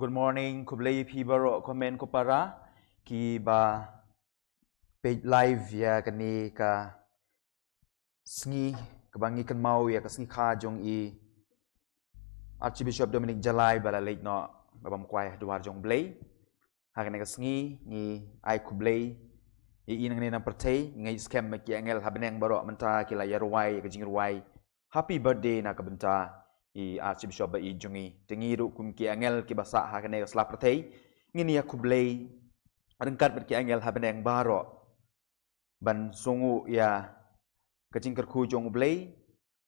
Good morning, kublay pibaro comment ko para ki ba page live ya kani ka sngi kabangi kan mau ya ka sngi kha jong i Archbishop Dominic Jala bala late no babam kwai duar jong blay ha kani ka sngi ni ai kublay i inang ni na pertei ngai scam ki angel habeneng baro menta kila yarwai ka jingruai happy birthday na ka benta i Archbishop ba i jungi tengiru kum ki angel ki basa ha kane slap pertei ngini ya kublay rengkat ki angel habeneng baro ban sungu ya kacing kerku jong blay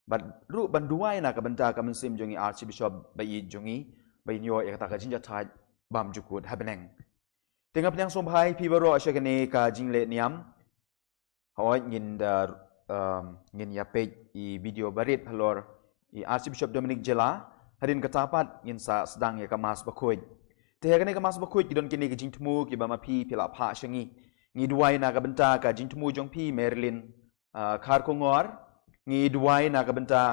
ban duai na ka benta ka mensim jungi Archbishop ba i jungi ba nyo ya kata ka jinja thai bam jukut habeneng tengah penyang sombai pi baro asya kane ka jingle niam hoi ngin da ngin ya page i video barit halor i Archbishop Dominic Jala harin katapat ngin sa sedang ya ka Mass Bakhuid te kane ka Mass Bakhuid kidon kini ka jingtmu ki ba ma pi pila pha shangi ngi duai na ka benta ka jingtmu jong pi Marilyn khar ko ngor ngi duai na ka benta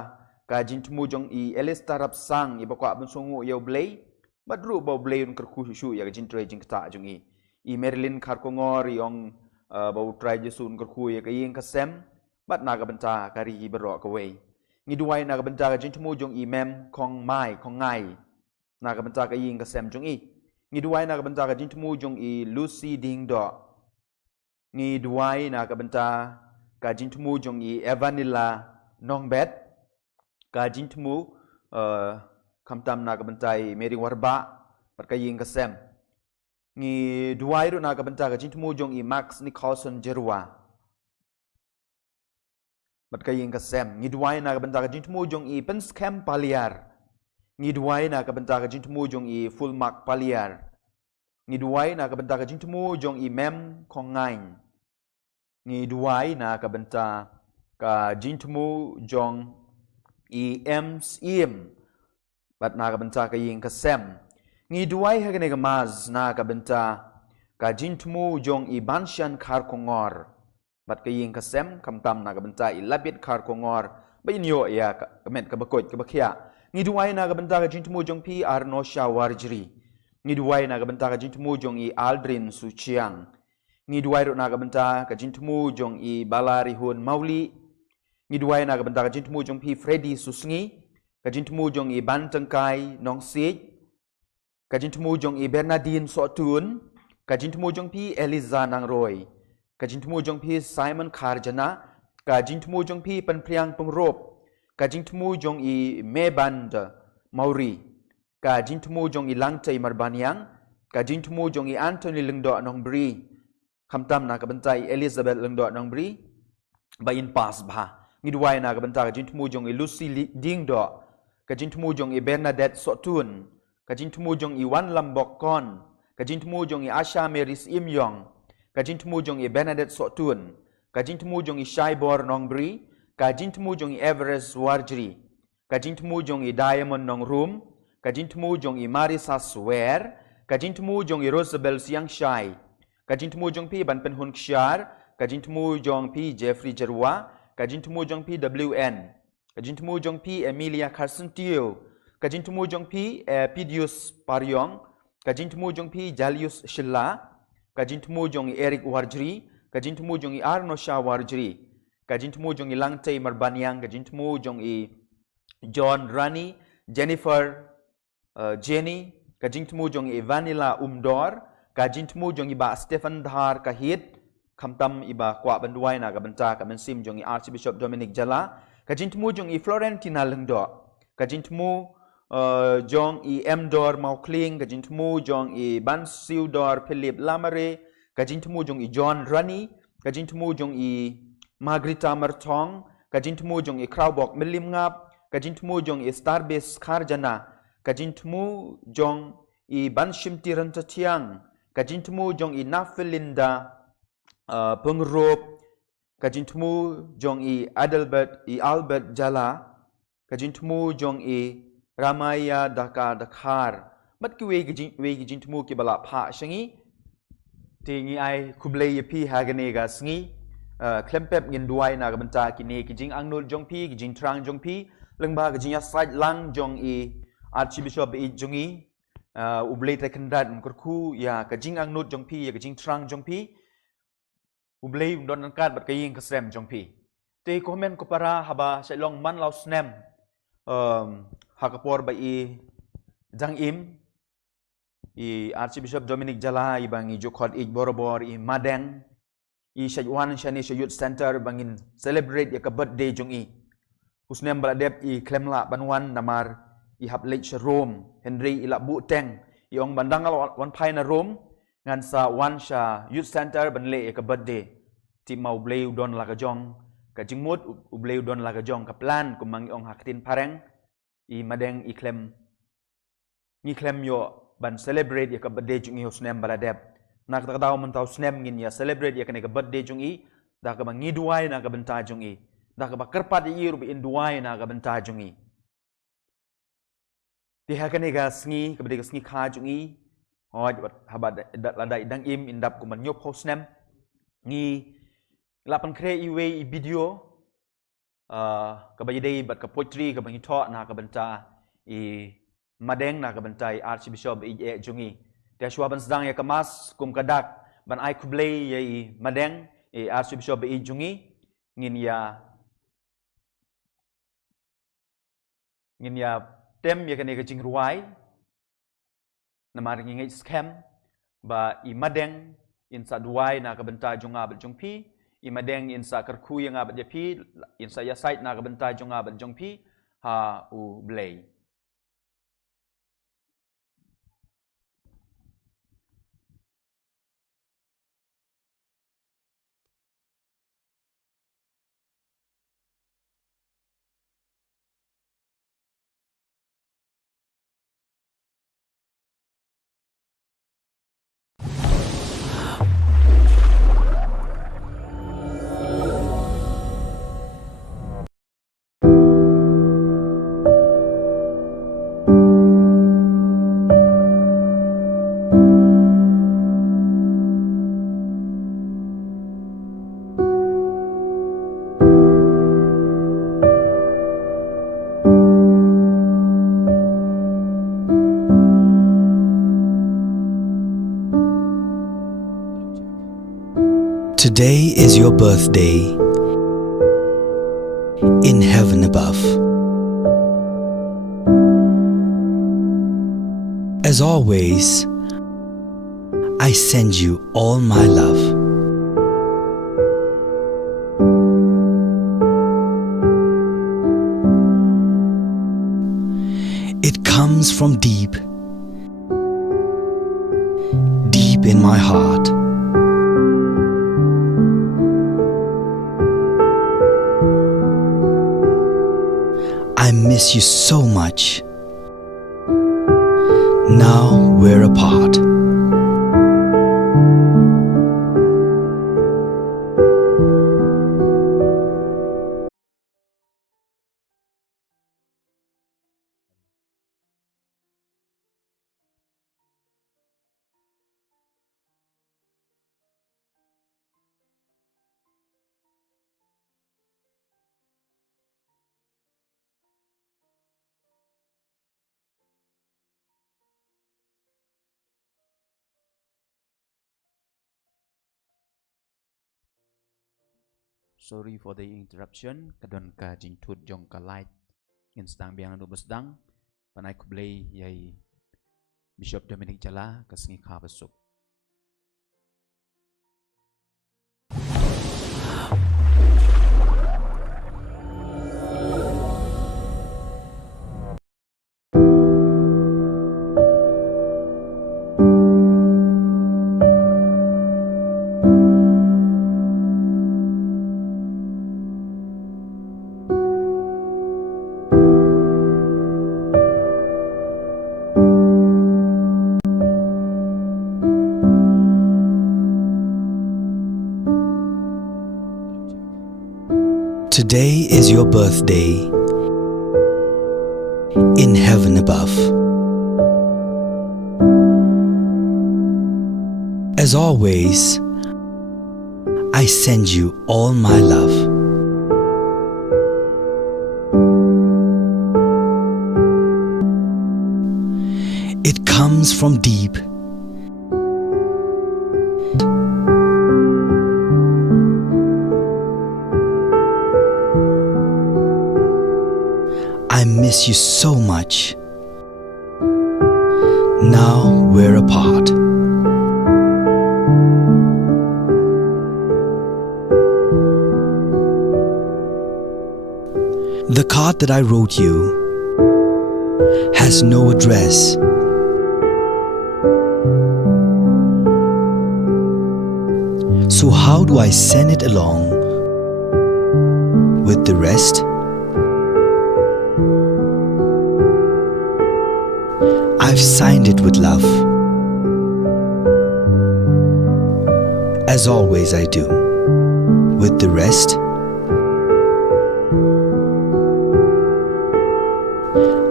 ka jingtmu jong i Elis tarap sang i bakwa bunsungu yo blay badru ba blay un kerku shu ya ka jintre jingta jong i Marilyn khar ko ngor yong ba try jesun kerku ya ka yin ka sem bat na ka benta ka ri baro ka wei ngi duai na ka benta ka jingtmu jong i mem kong mai kong ngai na ka benta ka yin ka sem jong i ngi duai na ka benta ka jingtmu jong i Lucy ding do ngi duai na ka benta ka jingtmu jong i Evanilla nongbet ka jingtmu kamtam na ka benta i Mary warba pat ka yin ka sem ngi duai ru na ka benta ka jingtmu jong i Max Nicholson jerwa bat ka yin ka sem ngi duai na ka benta ka jingtmu jong i pen scam paliar ngi duai na ka benta ka jingtmu jong i full mark paliar ngi duai na ka benta ka jingtmu jong i mem kongain ngi duai na ka benta ka jingtmu jong i ems im bat na ka benta ka yin ka sem ngi duai ha ka maz na ka benta ka jingtmu jong i banshan khar kongor bat ka yin ka sem kamtam na ka benta i labit khar kongor ba inyo ya ka met ka bakot ka bakhya ngi duai na ka benta ka jingtmu jong pi arno shawarjri ngi duai na ka benta ka jingtmu jong i Aldrin Suchiang ngi duai ro na ka benta ka jingtmu jong i Balari Hun Mauli ngi duai na ka benta ka jingtmu jong pi Freddy Susngi ka jingtmu jong i Bantangkai Nong Sik ka jingtmu jong i Bernardine Sotun ka jingtmu jong pi Eliza Nangroy ka jingtmu jong pi Simon Kharjana ka jingtmu jong pi Panpriang Pengrop ka jingtmu jong i Meband Mauri ka jingtmu jong i Langtai Marbanyang ka jingtmu jong i Anthony Lengdo Nongbri khamtam na ka benta i Elizabeth Lengdo Nongbri ba in pas ba ngi duai na ka benta ka jingtmu jong i Lucy Dingdo ka jingtmu jong i Bernadette Sotun ka jingtmu jong i Wan Lambok Kon ka jingtmu jong i Asha Meris Imyong ka jingtmu jong i Bernadette Sotun ka jingtmu jong i Shaibor Nongbri ka jingtmu jong i Everest Warjri ka jingtmu jong i Diamond Nongrum ka jingtmu jong i Marisa Swer ka jingtmu jong i Rosabel Siangshai ka jingtmu jong pi Ban Penhun Kshar ka jingtmu jong pi Jeffrey Jerwa ka jingtmu jong pi WN ka jingtmu jong pi Emilia Carson Teo ka jingtmu jong pi Pidius Paryong ka jingtmu jong pi Jalius Shilla ka jingtmu jong i Eric Warjri ka jingtmu jong i Arno Shah Warjri ka jingtmu jong i Langtai Marbanyang ka jingtmu jong i John Rani Jennifer Jenny ka jingtmu jong i Vanilla Umdor ka jingtmu jong i ba Stephen Dhar ka hit khamtam iba kwa banduai na ka benta ka mensim jong i Archbishop Dominic Jala ka jingtmu jong i Florentina Lengdo ka jingtmu jong i Mdor Maukling ka jingtmu jong i Bansiudor Philip Lamare ka jingtmu jong i John Rani ka jingtmu jong i Margrita Mertong ka jingtmu jong i Kraubok Milimngap ka jingtmu jong i Starbase Kharjana ka jingtmu jong i Banshimti Rantatiang ka jingtmu jong i Nafilinda Pengrop ka jingtmu jong i Albert Jala ka jingtmu jong i Ramaya Dakar mat ki we jingtmu ki bala pha shangi tingi ai kublay pi hagane ga sngi klempep ngin duai na ga benta ki ne ki jing angnul jong pi ki jing trang jong pi lengba ga jing ya side lang jong i Archbishop i jungi ublei tekendat kurku ya kajing angnut jongpi ya kajing trang jongpi ublei don angkat bat kaying kesem jongpi te komen ko para haba selong man lau snem hakapor ba i jang im i Archbishop Dominic Jala i bangi jokhot i borobor i madeng i shajwan shani youth center bangin celebrate ya ka birthday jong i usnem baladep i klemla banwan namar i hab lech Rome Henry ila bu teng i ong bandang wan pai na Rome ngan sa wan sha youth center ban le ka birthday ti mau bleu don la ka jong ka jingmut u bleu don la ka jong ka plan ku mang ong haktin pareng i madeng i klem ni klem yo ban celebrate ya ka birthday jung i usnem baladep nak ta daw man taw snem ngin ya celebrate ya ka birthday jung i da ka bangi duai na ka benta jung i da ka bakarpat i rubi in duai na ka benta jung i Diha kanega sngi kabade sngi kha jungi hoj habat ladai dang im indap kuman nyop hosnem ngi lapan kre iwe i video kabaye dei bat ka poetry ka bangi tho na ka banta i madeng na ka banta i Archbishop i jungi dia shwa ban sedang ya kemas kum kadak ban ai kublei ye i madeng i Archbishop i jungi ngin ya tem ya kene kajing ruai namar ngi scam ba i madeng in sa duai na ka benta junga ba jungpi i madeng in sa karku yang ba jepi in sa ya site na ka benta junga ba jungpi ha u blei Today is your birthday in heaven above. As always, I send you all my love. It comes from deep in my heart. I miss you so much. Now we're apart. Sorry for the interruption. Kadon ka jingtut jong ka light ngin sedang biang anu besdang panai kublei yai Bishop Dominic Jala kasngi kha besuk. Today is your birthday in heaven above. As always, I send you all my love. It comes comes from deep. I miss you so much. Now we're apart. The card that I wrote you has no address. So how do I send it along with the rest? I've signed it with love, as always I do. With the rest,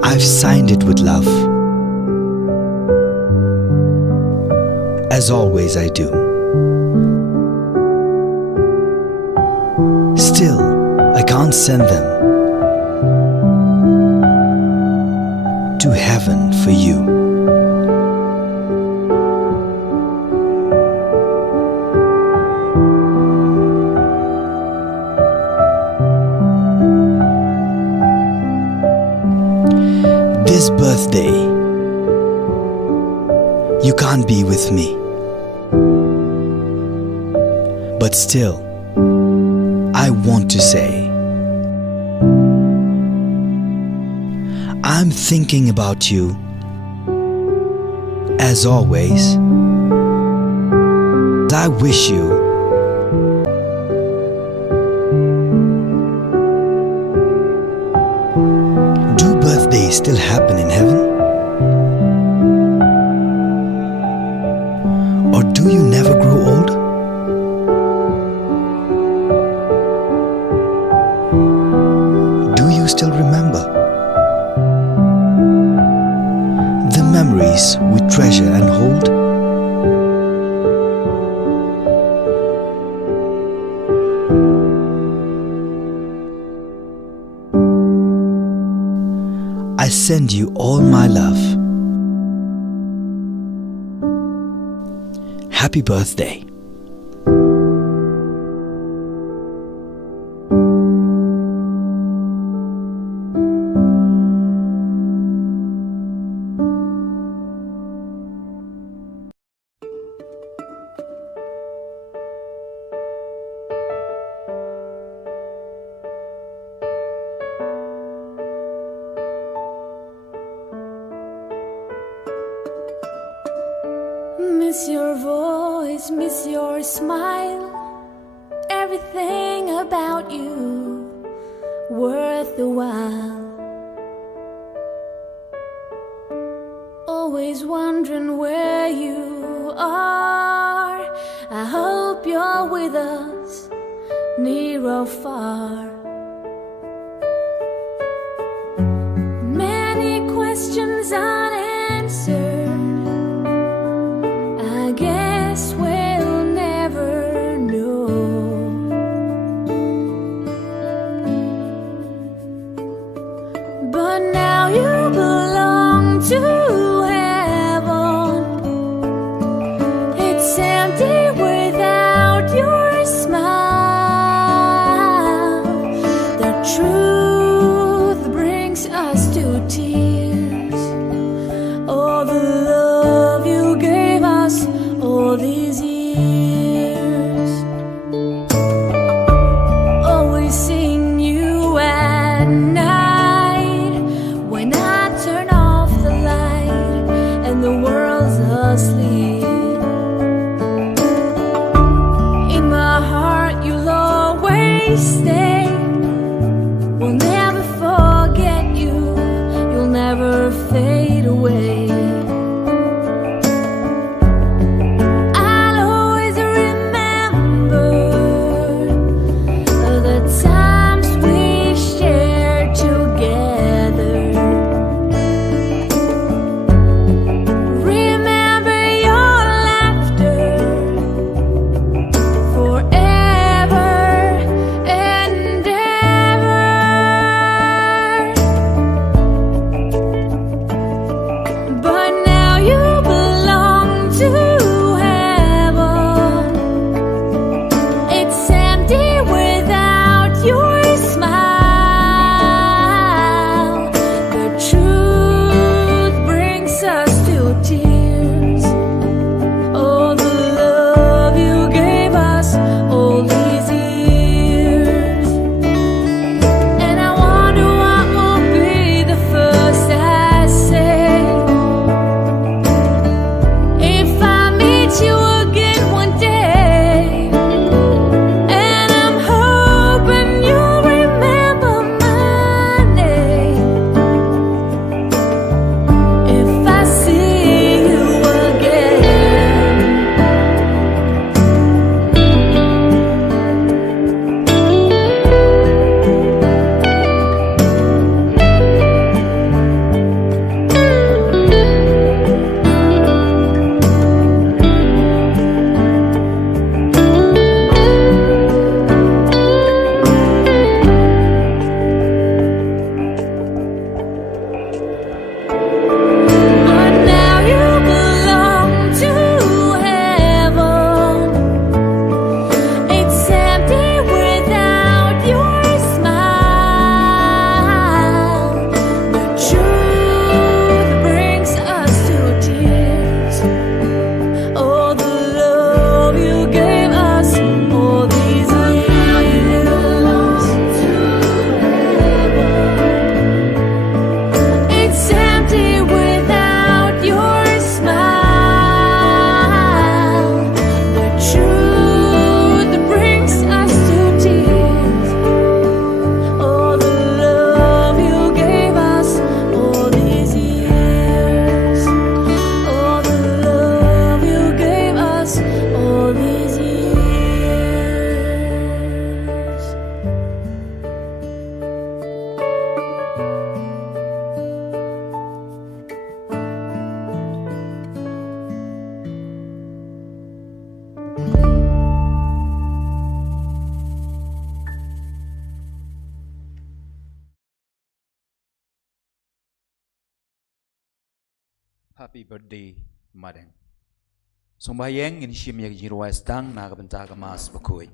I've signed it with love, as always I do. Still, I can't send them to heaven for you. This birthday, you can't be with me, but still, I want to say, I'm thinking about you, as always. I wish you do birthdays still happen in heaven? Or do you never grow old? Do you still remember the memories we treasure and hold? I send you all my love. Happy birthday. Miss your voice, miss your smile, everything about you worth the while. Always wondering where you are. I hope you're with us, near or far. Many questions unanswered, I guess we'll never know. But now you belong to heaven. It's empty without your smile. Happy birthday, Madang. Sombayeng in shim yak jirwa stang na kabenta ka Mass Bakhuid.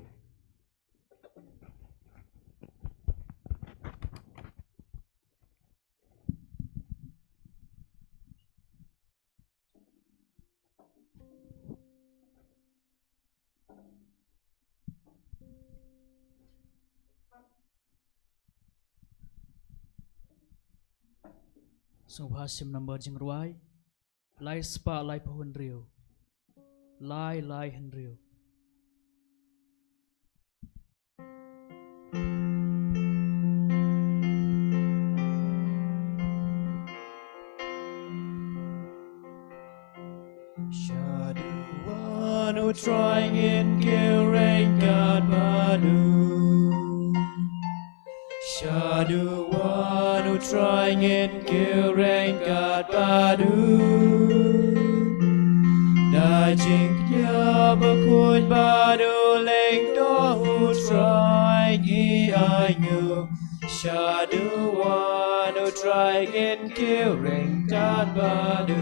Subhasim number jingruai, lai spa lai pohon rio, lai henrio. Shaduanu trying in killing God Badu. Shaduanu trying in killing God Badu. Dajing ya bakhuid Badu leng do trying I knew. Shaduanu trying in killing God Badu.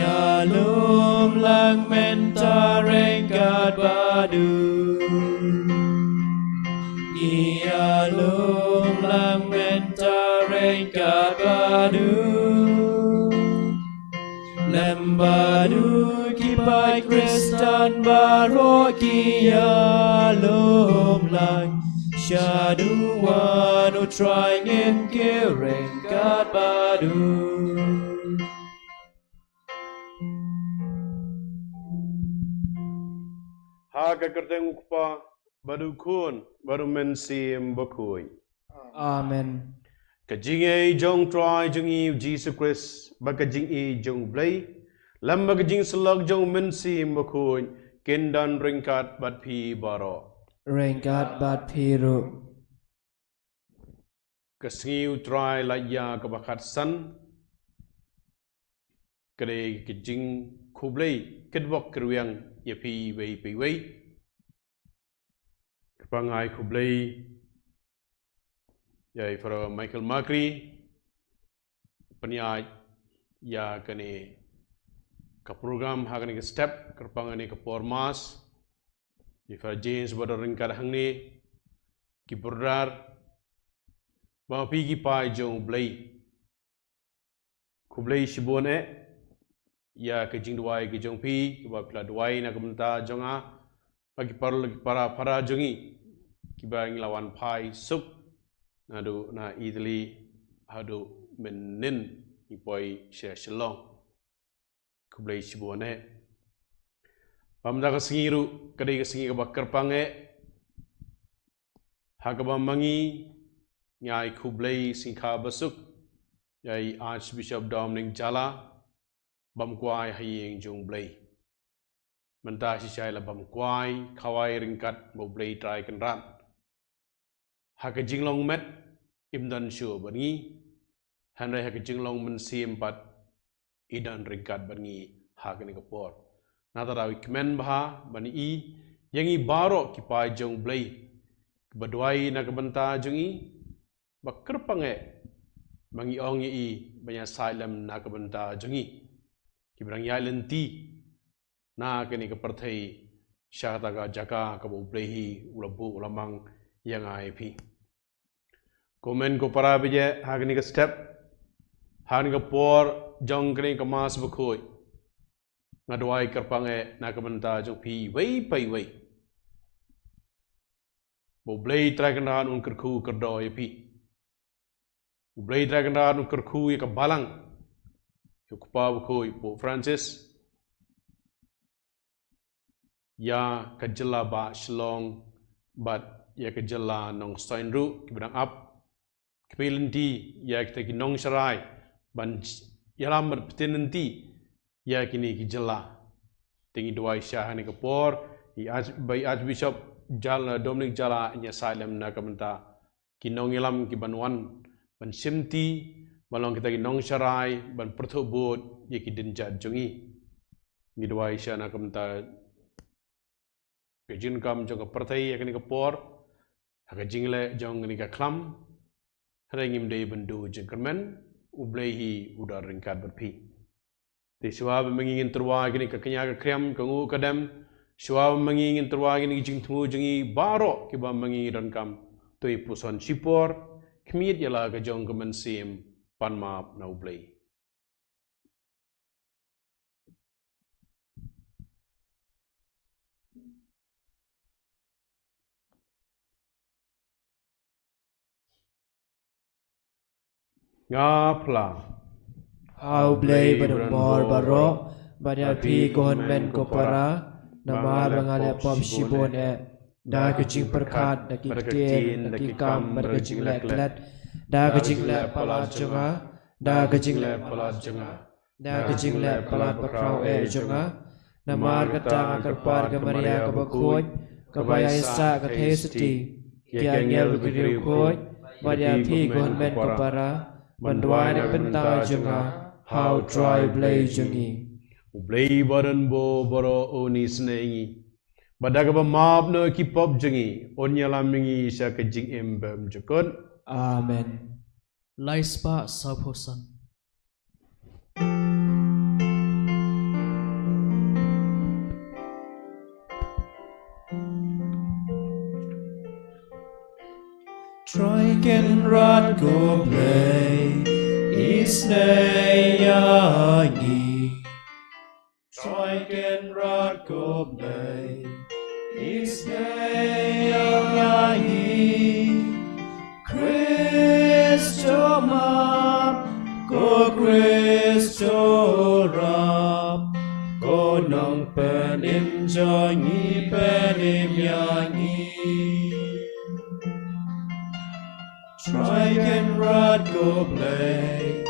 Yalum lang mentareng God Badu. Yalum lang mentareng God Badu. Lembadu kipai Kristan baro ki yalum lang. Shaduanu trying in killing God Badu. Haga kerteng ukpa baru kun baru mensim bakui. Amen. Kajing jong try jong i Jesus Christ bakajing i jong blay lam bakajing selak jong mensim bakui kendan ringkat bat pi baro. Rengkat bat piru. Kesengiu try laya kebakat san kade kajing kublay kedwak keruyang ya pi wei kepangai kublay ya for Michael Makri peniat ya kene ke program hakane ke step kerpangane ke pormas ya for James bodoring kadhangne ki burdar ba pi ki pai jong blay kublay shibone ya ke jing duai ke jong pi ke ba pla duai na kementa jonga bagi para jongi ki ba nglawan pai suk nadu na idli hadu menin ipoi share shalom kublai shibone pamda ka singiru kadai ka singi ka bakar pange hakaba mangi nyai kublai singkha basuk yai Archbishop Dominic Jala bam kwai hayeng jong blay menta si chai la bam kwai khawai ringkat mo blay try kan ran haka jinglong met imdan shu bangi hanrai haka jinglong men sim pat idan ringkat bangi haka ni kapor nata rawi kmen bha bani i yangi baro ki pai jong blay badwai na kabanta jongi bakar pange mangi ongi i banya silem na kabanta jongi kibrang ya lenti na kini keperthai syahata ka jaka ka boblehi ulabu ulamang yang IP komen ko para beje hagni ka step han ka por jong kini ka Mass Bakhuid ngadwai kerpange na kabanta jong pi wei pai wei boblei tragan un kerku kerdo IP boblei tragan un kerku ka balang Kupa Bakhuid Po Francis ya kajela ba shlong bat ya kajela nong steinru kibang up kpilenti ya kita ki nong sharai ban yalam berpetinenti ya kini kijela tingi dua syah ni kapor by Archbishop Jala Dominic Jala nya silem na kamenta kinong yalam kibanwan ban simti balong kita ki nong sharai ban perthobot ye ki dinjat jongi ni dua isya na kamta ke jin kam jong perthai ye ni kapor ha jingle jong ni ka klam hare ngim dei bandu jengkermen ublehi udar ringkat berpi. Di suab mengingin terwagi ni kekenya kekrem kengu kadam suab mengingin terwagi ni jing temu jengi barok kiba mengingin dan kam tui puson sipor kemit yala kejong kemensim panmap na ublei. Ngapla Hau blay berembor barok Badat pi kohon men kopara Nama Meghalaya pop shibon Da kecing perkat Da kikten Da kikam Da kecing lek Da kecing lek palat jonga Da kecing lek palat jonga Da kecing lek palat bakrau jonga Nama katang kerpar Maria Bakhuid Kabaya isa kathesiti Kianyel begeriu khoi Badat pi kohon men kopara Banduan bentang jonga How dry blay jongi ublei badan bo boro oni snengi. Badaga ba mab no kipop jengi onyala mingi sa kejing embem jekon. Amen. Lai spa sabhosan. Troiken rod go play Isneyangi Troiken rod go play Isneyangi Christo map Go Christo rap Go nong penim jongi penim yangi Troiken rod go play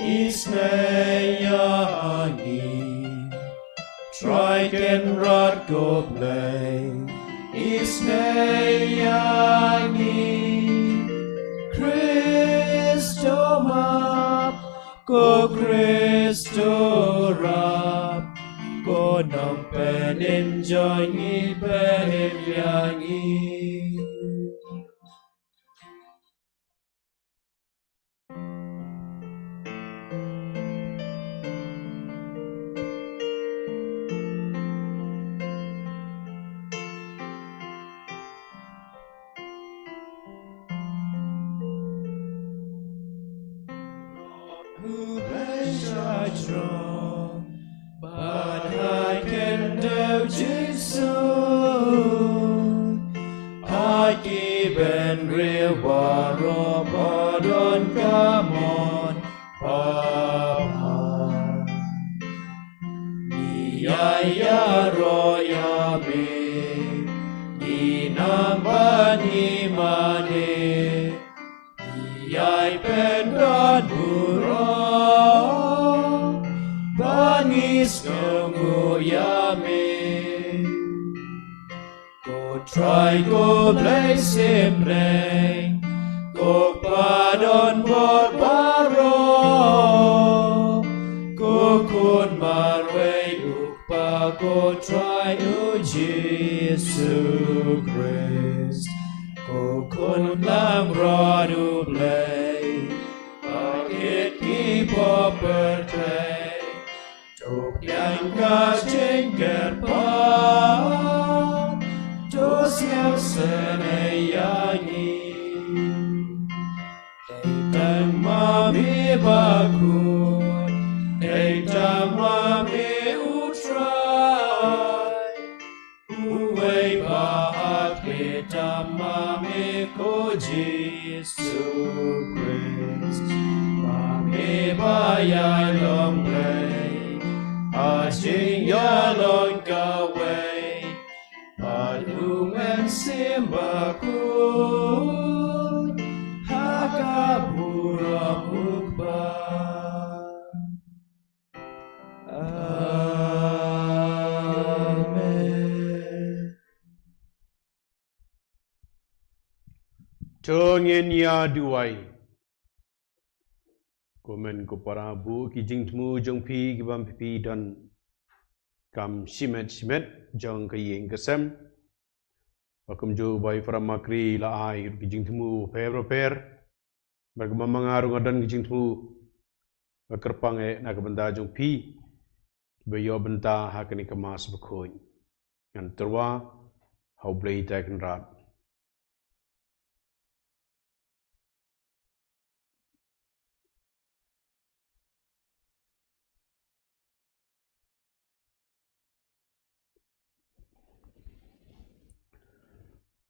Isneyangi Troiken rod go play Isneyangi Christo map Go Christo rap Go nong penin jongi penin yangi Who I draw, but I can do soon. I give and reward, but on come on, Papa. Ya roya me, ni namba ni mane, yai pendon buro, bangis nungu yame. Go try, go play simple, go padon baro, go kun marway ukpa, go try o Jesus Christ, go kun lang radu play, bakit kipo pertay, tok yang kacing kerpa, dos yang senayangi, Eitang mami bakhuid, eitang mami utray, uway bahat kita mami ko Jesu Christ, mami bayay long play, ajing yalong kaway, padungan simbakun, hakapura mukba. Amen. Tongin ya duai. Komen ko para bu kijing temu jong pi kibam pi dan kam simet jong kayeng kesem. Akum jo bai from makri la ai kijing temu per bergema mangaru ngadan kijing temu Kerpang nak benda jung pi beyo benda hakani ke Mass Bakhuid yang terwa hau blei taken rat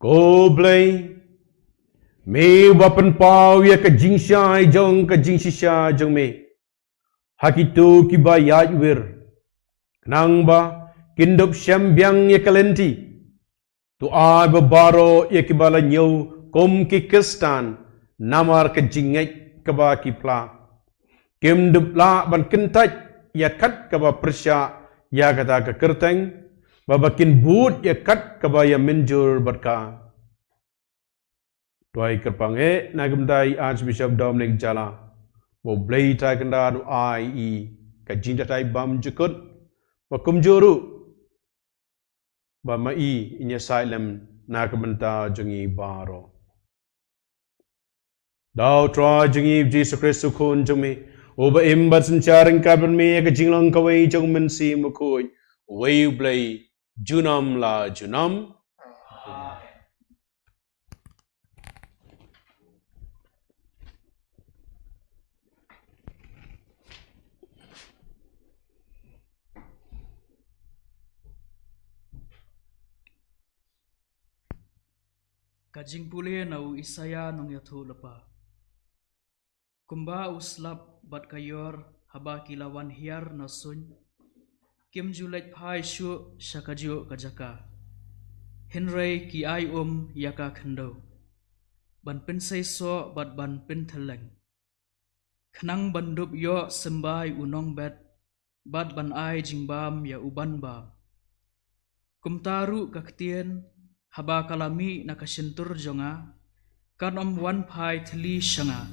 Ko blei me wapen pau ya ke jingsha jong ke jingshisha jong me hakitu ki ba yaj wir nang ba kindup syambyang ya kalenti tu ai ba baro ya ki bala nyau kom ki kistan namar ke jingek ke ba ki pla kim dup la ban kentaj ya kat ke ba persya ya kata ke kerteng ba bakin but ya kat ke ba ya minjur berka Tuai kerpange nagemdai Archbishop Dominic Jala bo blei ta kanda du ai ka jinta tai bam jukut ba kumjuru ba mai inya silem na kebenta jungi baro Dau tra jungi Jesus Christ kun jumi oba imbat sencaring kabar me ka jinglong kawai jong men si mukoi wei blei junam la junam Kajing pule nau isaya nong yathu lepa. Kumba uslap bat kayor haba kilawan hiar nasun. Kim julek pai shu shakajo kajaka. Henry ki ai yaka khendo. Ban pin say so bat ban pin theleng. Khnang bandup yo sembai unong bet. Bat ban ai jingbam ya uban ba. Kumtaru kaktien haba kalami nakasentur jonga kan wan pai thli shanga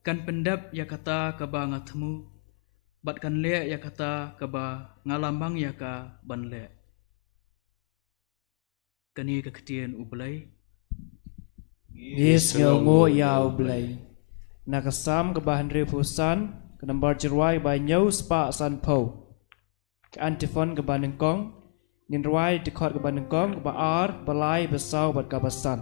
kan pendap ya kata kaba ngathmu bat kan le ya kata kaba ngalambang ya ka ban le kani kaktien ublai Yes ngo ya ublai nakasam kebahan refusan kenambar jerwai by nyau spa san po ke antifon kebahan kong Ninruai dikot ke bandengkong, ke baar, balai, besau, bat kabasan.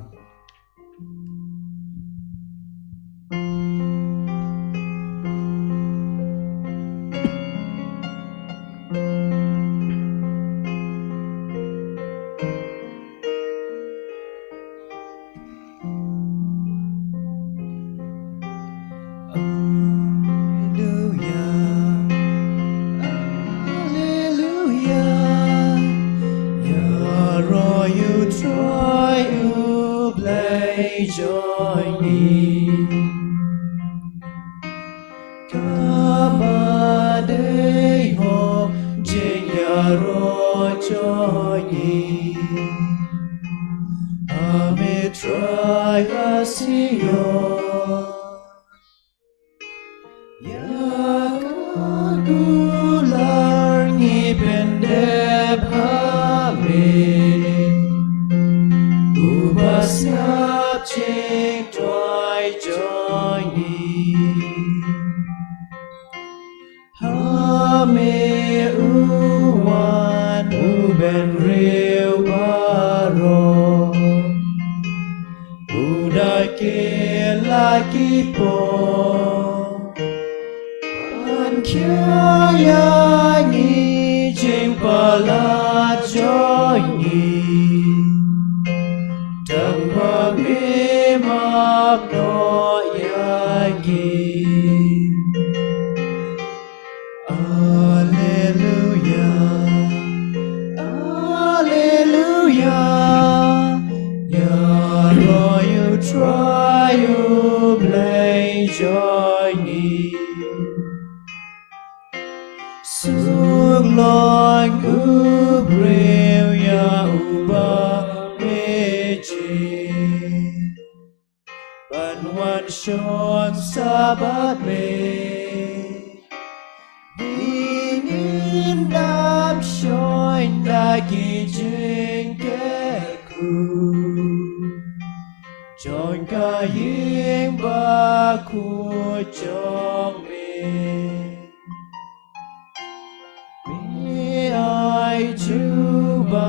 Mi ai chuba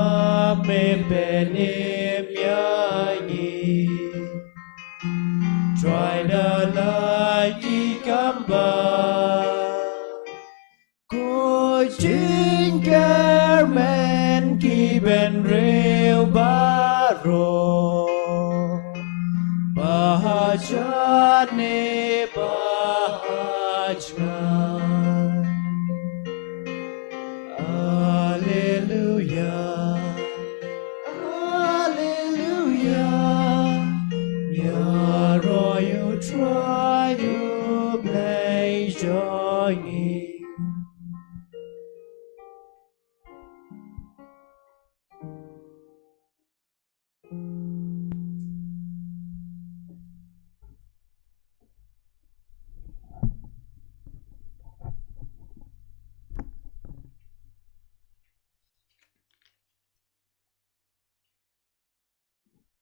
me benim yangi Try the lagi kamba Ko chin kermen ki ben real baro Bahajane bahajman Hallelujah, Hallelujah. Ya roy you try you play joy.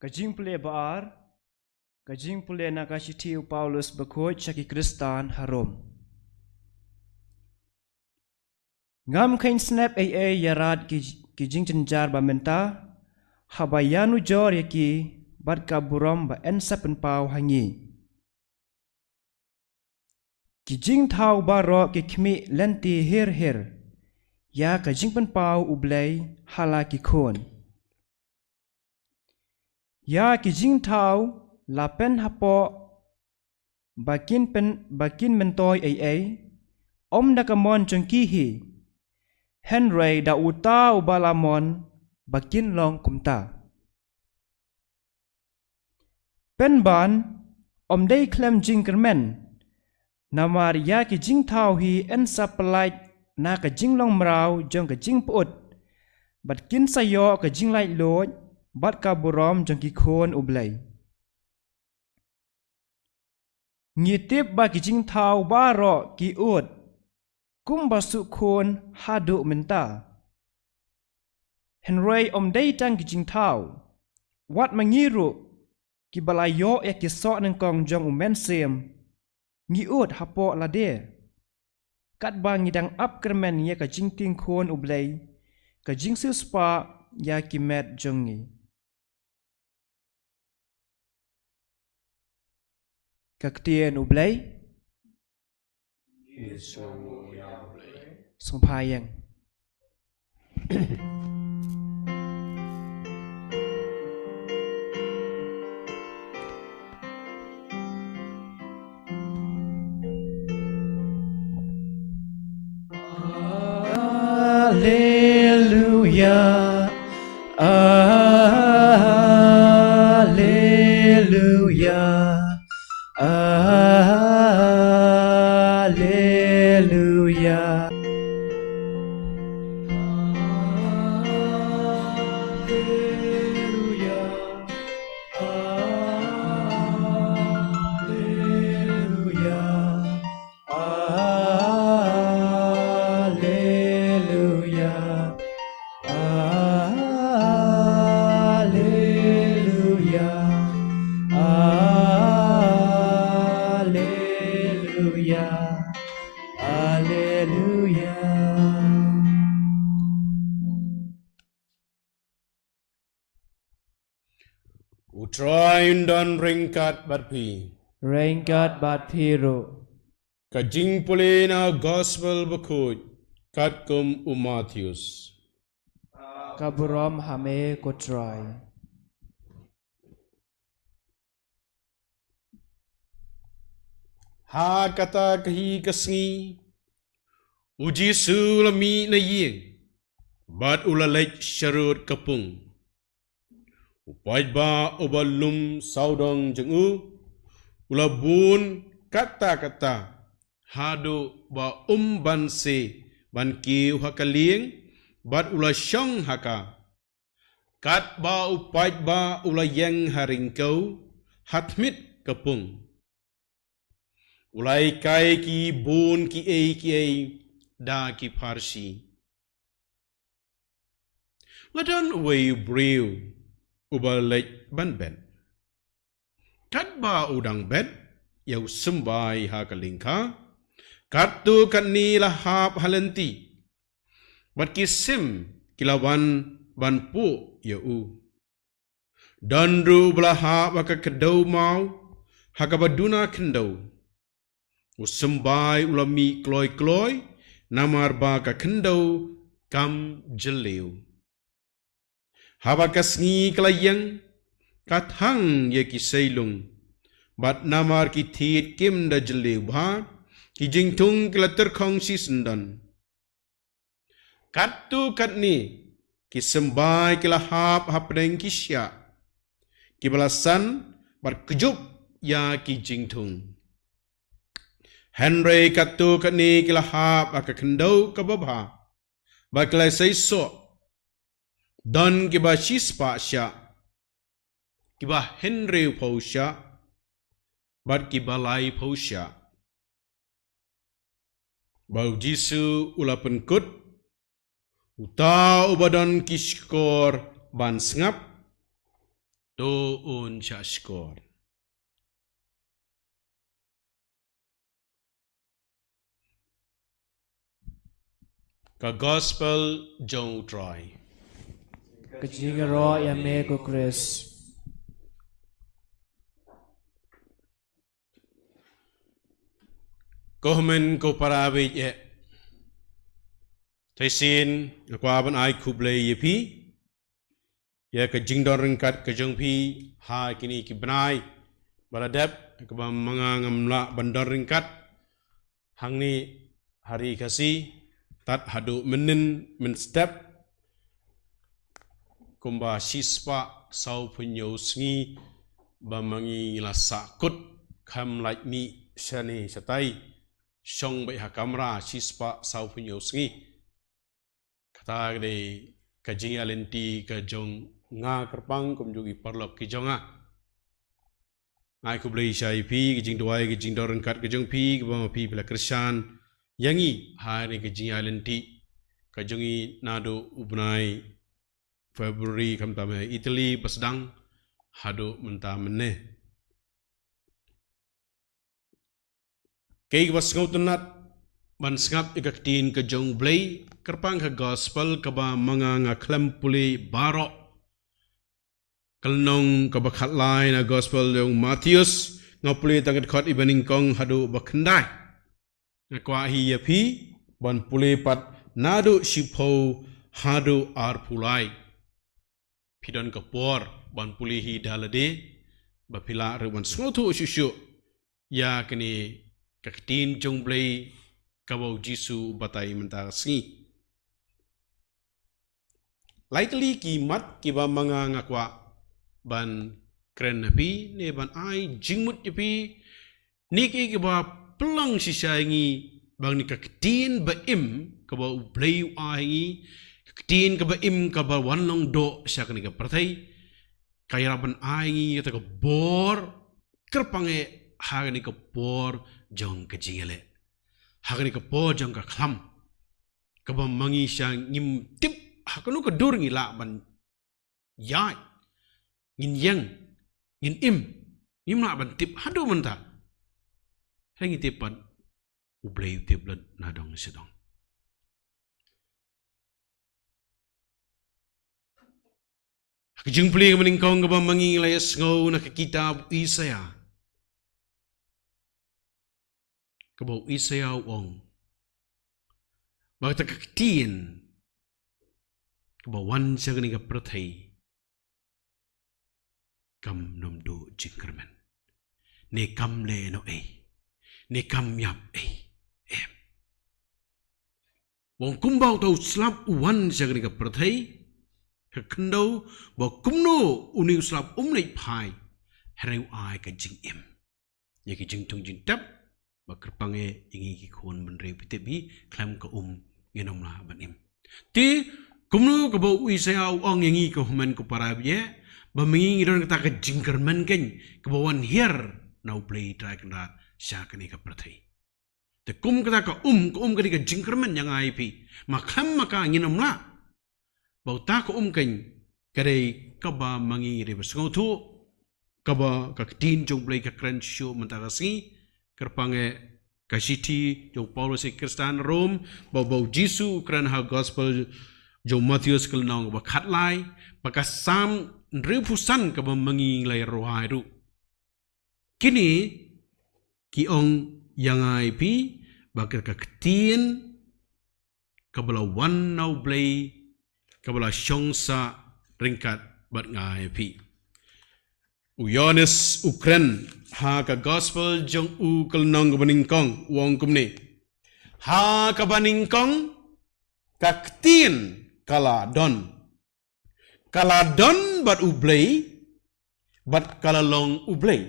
Kajing pule baar, kajing pule nakashitiu Paulus Bakhuid syaki Kristan harom. Ngam kain snap yarat kijing cenjar bamenta, habayanu jor yaki bad kaburom ba ensapen pau hangi. Kijing tau baro kikmi lenti hir, ya kajing pen pau ublay hala kikon. Ya kijing tau lapen hapo bakin mentoy om nakamon jengkihi Henry da uta ubalamon bakin long kumta penban om day klem jingkermen namar ya kijing tau hi ensa pelai na kajing long merau jong kajing puut batkin sayo kajing lai loj bat kaburom jong kikon ublay. Ngitip ba kijing tau baro ki ut, kum basu kon hadu menta. Henry om day tang kijing tau, wat mangiru ki balayo e kisok neng kong jong umen sem, ngi ut hapo lade. Kat ba ngidang ap kermen ye kajing ting kon ublay, kajing suspa ya kimet jongi. Kaktian ublay sumpayang Hallelujah, Hallelujah. Hallelujah. Utrain dan ringkat barpi. Rengkat bat piru. Kajing pulena gospel Bakhuid kat kum Matthews. Kaburom hame kotrai. Ha kata kahi kasngi. Uji sulami na ying. Bat ulalek syarut kapung. Upaid ba obalum saudong jengu. Ulabun kata-kata. Hadu ba ban se ban kiu hakaling. Bat ula syong haka. Kat ba upaid ba ula yang haringkau. Hatmit kapung. Ulai kai ki bun ki ei da ki parsi. Ladan uway brew. Ubalek ban ben. Kat ba udang ben. Yau sembai ha kalingka. Kartu kat ni lahap halenti. Bat kisim kilawan ban pu ya u. Danru belahap baka kedau mau hakabaduna kendau. Usembai ulami kloi-kloi namar baka kendau kam jeleu. Habakas ngi kelayang kathang ye ki seilung. Bat namar ki thit kim da jeleu bha ki jingtung kelater khong si sendan. Katu kat ni ki sembai ki lahap hapdeng ki sya. Ki balasan bat kejup ya ki jingtung. Henry katu kat ni ki lahap aka kendau ka babha. Baklai sai so. Dan ki ba shispa sya. Ki ba Henry pau sya. Bat ki balai pau sya. Bau Jisu ula penkut. Uta ubadan ki skor ban sengap. Do un sya skor. Ka gospel jong try. Kajingaro ya me ko Chris. Kohmen ko parawe ye. Taisin kwa ban ai kuble ye pi. Ya ka jingdor ringkat ka jong pi ha kini ki benai baladep ka ba mga ngamla bandar ringkat hang ni hari kasi tat hadu menin men step kumba sispa sau punyo sngi ba mangi la sakut kham like mi shani satai shong bai ha kamera sispa sau punyo sngi kata de ka jing alenti ka jong nga kerpang kum jugi parlok ki jonga ai ku blei shai pi ki jing duai ki jing doran kat ki jong pi ki ba pi pela krishan yangi hari ki jing alenti ka jongi nado ubnai Februari kam ta Italy pasdang hado menta mene kei was ngautunat ban sngap ikaktin ka jong blei kerpang ka gospel ka ba mga nga klam puli barok kalnong ka bakhat lai na gospel yung Matthews ngapuli tangat khot ibaning kong hadu bakhandai ngakwa hi yapi ban puli pat nadu shipo hadu ar pulai pidon kapor ban puli hi dalade bapila rewan smotu shushu ya kini kaktin jongblei kabau Jisu batai mentar singi likely ki mat ki ba mga ngakwa ban kren napi ne ban ai jingmut yapi niki ki ba pelang sisaingi bang ni kaktin ba im ka ba blei ai kaktin ka ba im ka ba wanlong do syak ni ka prathai kaya ban ai ta ka bor kerpange hagani ka bor jong ka jingale hagani ka bor jong ka khlam ka ba mangi syang ngim tip hakanu ka dur ngi la ban yai ngin yang ngin im la ban tip hadu menta hangi tipan ublei tip lan nadong sedong Kejeng peli meningkong ke bamangi layas ngau nak kitab Isaya. Kebau Isaya wong. Bakta kaktiin. Kebau wan siya gani ka prathai. Kam nomdo jingkerman. Ne kam le no ay. Ne kam yap ay. Wong kumbau tau slap wan siya gani ka prathai. Kekendau bahawa kumno uni uslap umlai pai hereu ai ka jing im ya ki jing tung jing tap ba kerpange ingi ki khon menreu pitebi klam ka ngenom la ban im ti kumno ka bau ui saya ong ingi ka human ko para ye ba mengi don ka jing kerman ken ka bawan hier nau play try kena sya kani ka prathai te kum ka ka ka jing kerman yang ai pi makam maka ngenom la bau ta ko keng kadai kaba mangi re basngau thu kaba ka tin jong play ka kran show mentara si kerpange Kasiti jong Paulus Kristan Rom bau Jisu kran ha gospel jong Matius kelnong ba khatlai baka sam ripusan ka mangi lai rohai ru kini ki ong yangai pi baka kaktin kabala wan nau blai kabala shongsa ringkat bat ngai pi Uyonis Ukren ha ka gospel jong u kelnong baningkong wong kumni ha ka baningkong kaktin kaladon bat ublay bat kalalong ublay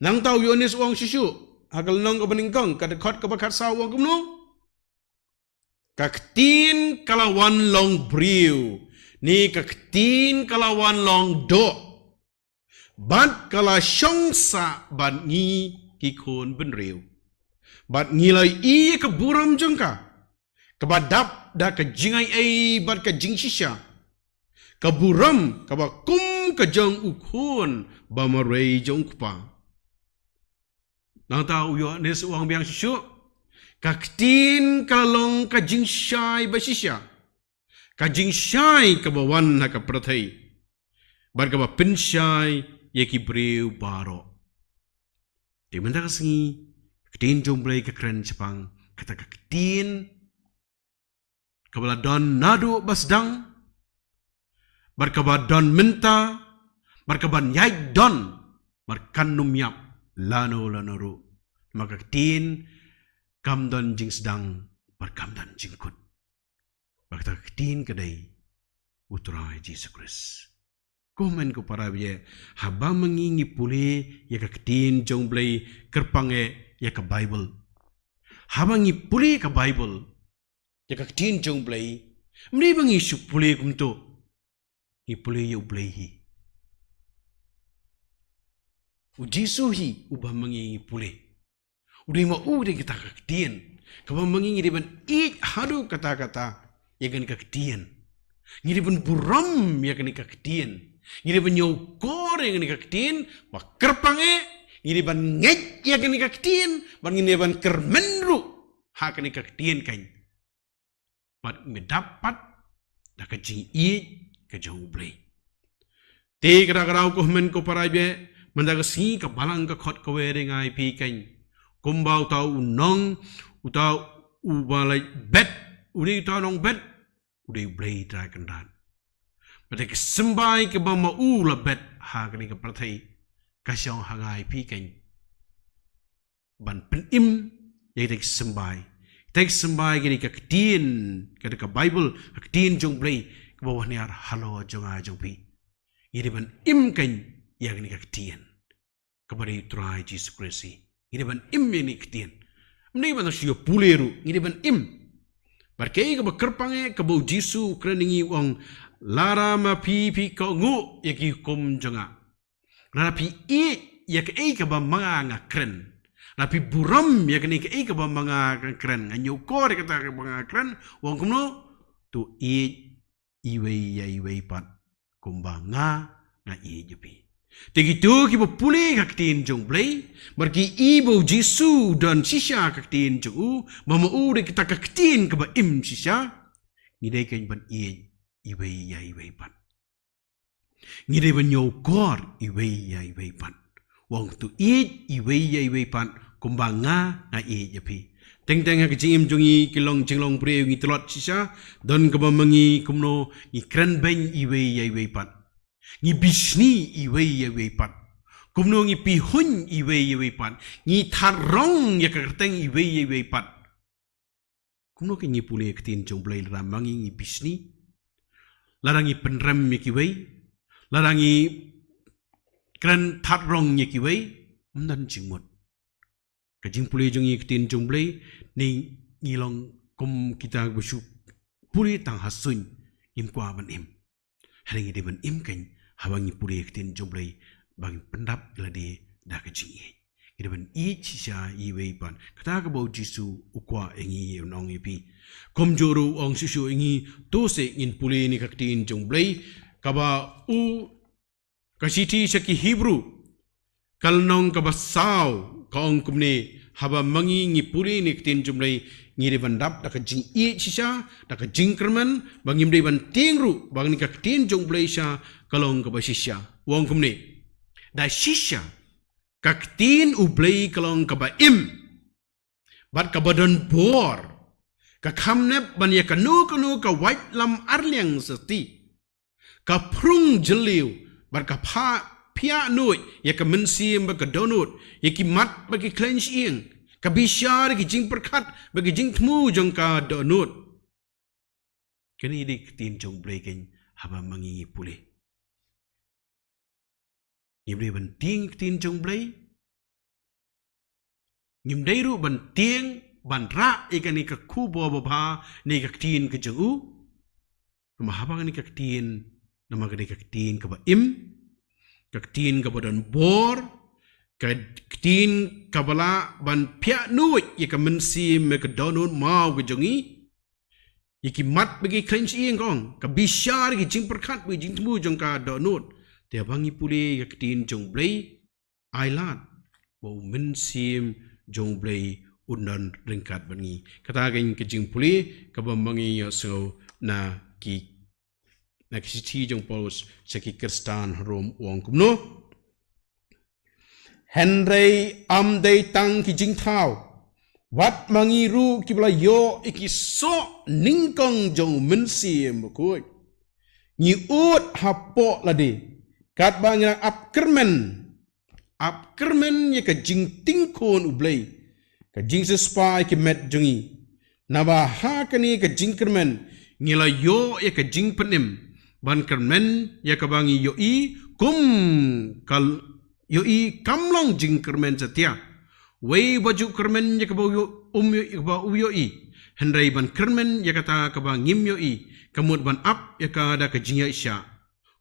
nang tau Uyonis wong sisu ha kelnong baningkong kadekot ka bakat sa wong kumno kaktin kalawan long briu ni kaktin kalawan long do Bat kala syongsa bat ngi kikon benriu. Bat ngilai i ke buram jengka. Kebadap da ke jingai bat ke jing shisha. Ke buram kebakum ke jeng ukun bamarei jeng kupa. Nang tahu yo nes uang biang shishu. Kaktin kalong ke jing syai basisha. Ke jing syai kebawan ha ke prathai. Bat keba pensyai Yaki breu baro. Di mana kasengi, ketin jomblay kekeren Jepang, kata ketin, kabala don nado basdang, barkaba don minta, barkaba nyai don, barkan numyap, lano ru, maka ketin, kam don jing sedang, barkam don jingkut. Barkata ketin kedai, uturai Yesus Kristus. Komen ko para biye haba mengingi pule ya ka ketin jongblay kerpange ya ka Bible haba ngi pule ka Bible ya ka ketin jongblay mri bangi su pule kumto ngi pule ya ublay hi ujisu hi ubah mengingi pule udi ma ude kita ka ketin kaba mengingi diban ik hadu kata-kata ya kan ka ketin ngi diban buram ya kan ka ketin Ngiri ban nyokor yang ni kaktin, bak kerpange, ngiri ban ngej yang ni kaktin, ban ngiri ban kermenru, hak ni kaktin kain. Bat mendapat, dah kecing i kejauh blay. Te kera-kera ko men ko parabe, mendaga si ka balang ka khot ko were ngai pi kain. Kumbau tau unong, utau ubalai bet, udi tau nong bet, udi blay try kendan. Mereka sembai ke bama ula bet ha kini ke prathai kasyong hangai pi kain ban penim yaitu sembai kini ke ketin ke Bible ketin jong blay ke bawah ni ar halo jong pi ini ban im kain yang kini ke ketin kepada try Jesus Kristus ini ban im ini ketin meni ban sio puleru ini ban im barkai ke kerpange ke bau Jisu kreningi wong Lara ma pi ko ngu ya ki kum jonga. Lara pi ya ke ka ba mga nga kren. Lara pi buram ya ke ka ba mga kren. Nganyo ko re kata ka mga kren. Wong kumno tu iwei pat kumba nga jupi. Tegi tu ki ba puli ka ketin jong blay. Barki ibo Jisu dan sisya ka ketin jong mama ure kita ka ketin ka ba im sisya. Ngidai kan ban iwei pan. Ngidai ban nyokor iwei pan. Wong tu iwei pan kumbanga nga japi. Teng-teng ka jingim jongi kilong jinglong breu ngi telot sisa don ka mangi kumno ngi kren ben iwei pan. Ngi bisni iwei pan. Kumno ngi pihun iwei pan. Ngi tharong ya ka kerteng iwei pan. Kumno ka ngi pule ketin jong blay ramangi ngi bisni larangi penrem yakiwei, larangi kran tharong yakiwei, mdan jingmut. Kajing pulih jong iktin jongblay, ni ngilong kum kita bersyuk pulih tang hasun imkwa ban im. Haringi de ban im kan hawangi pulih iktin jongblay bang pendap lade dah kajing ye. Ida ban sisa iwei pan. Kata ka bau Jisu ukwa engi nong ipi. Kom joro ong susu ingi tose in puli ni kaktin jongblay kaba kasiti saki Hebrew kalnong kaba saw kaong kumne haba mangi ngi puli ni ketin jumlai ngi de bandap da ka jing i shisha da ka jing kerman bang ngim de ban tingru bang ni ka ketin jumlai sha kalong ka ba shisha wong kumni da shisha ka ketin ublai kalong ka ba im bat ka badan bor ka khamnep ban ya kanu ka white lam arliang sati ka prung jeliu bat ka pha pia noi ya ka mensim ba ka donut ya ki mat ba ki clench ing ka bishar ki jing perkat ba ki jing tmu jong ka donut kani dik tin jong breaking haba mangi pule ngim ban ting tin jong blay ngim dairu ban ting ban ra ikani ka kubo ba ni ka tin ka jong ma haba ni ka tin nama ka tin ka ba im kaktin ka badan bor kaktin kabala ban pia nuit ya ka mensi me ka donut mau ka jongi iki mat bagi clench ing kong ka bishar ki jing perkat bi jing tmu jong ka donut te bangi puli kaktin jong blay ailat bo mensi jong blay undan ringkat bangi kata gain ka jing puli ka bangi yo so na ki nakisiti jong Paulus seki Kristan rom wong kumno Henry amdei tang ki jing thao wat mangi ru ki bla yo iki so ningkong jong mensi mukoi ni ut hapo ladi kat bang ap kermen ye ka jing tingkon ublei ka jing sespa ki met jongi naba ha kani ka jing kermen ngila yo ye ka jing penim ban kermen ya kabangi yoi kal yoi kamlong jing kermen setia wei baju kermen ya kabau yoi hendrai ban kermen ya kata kabang ngim yoi kamut ban ap ya kada ka jing isya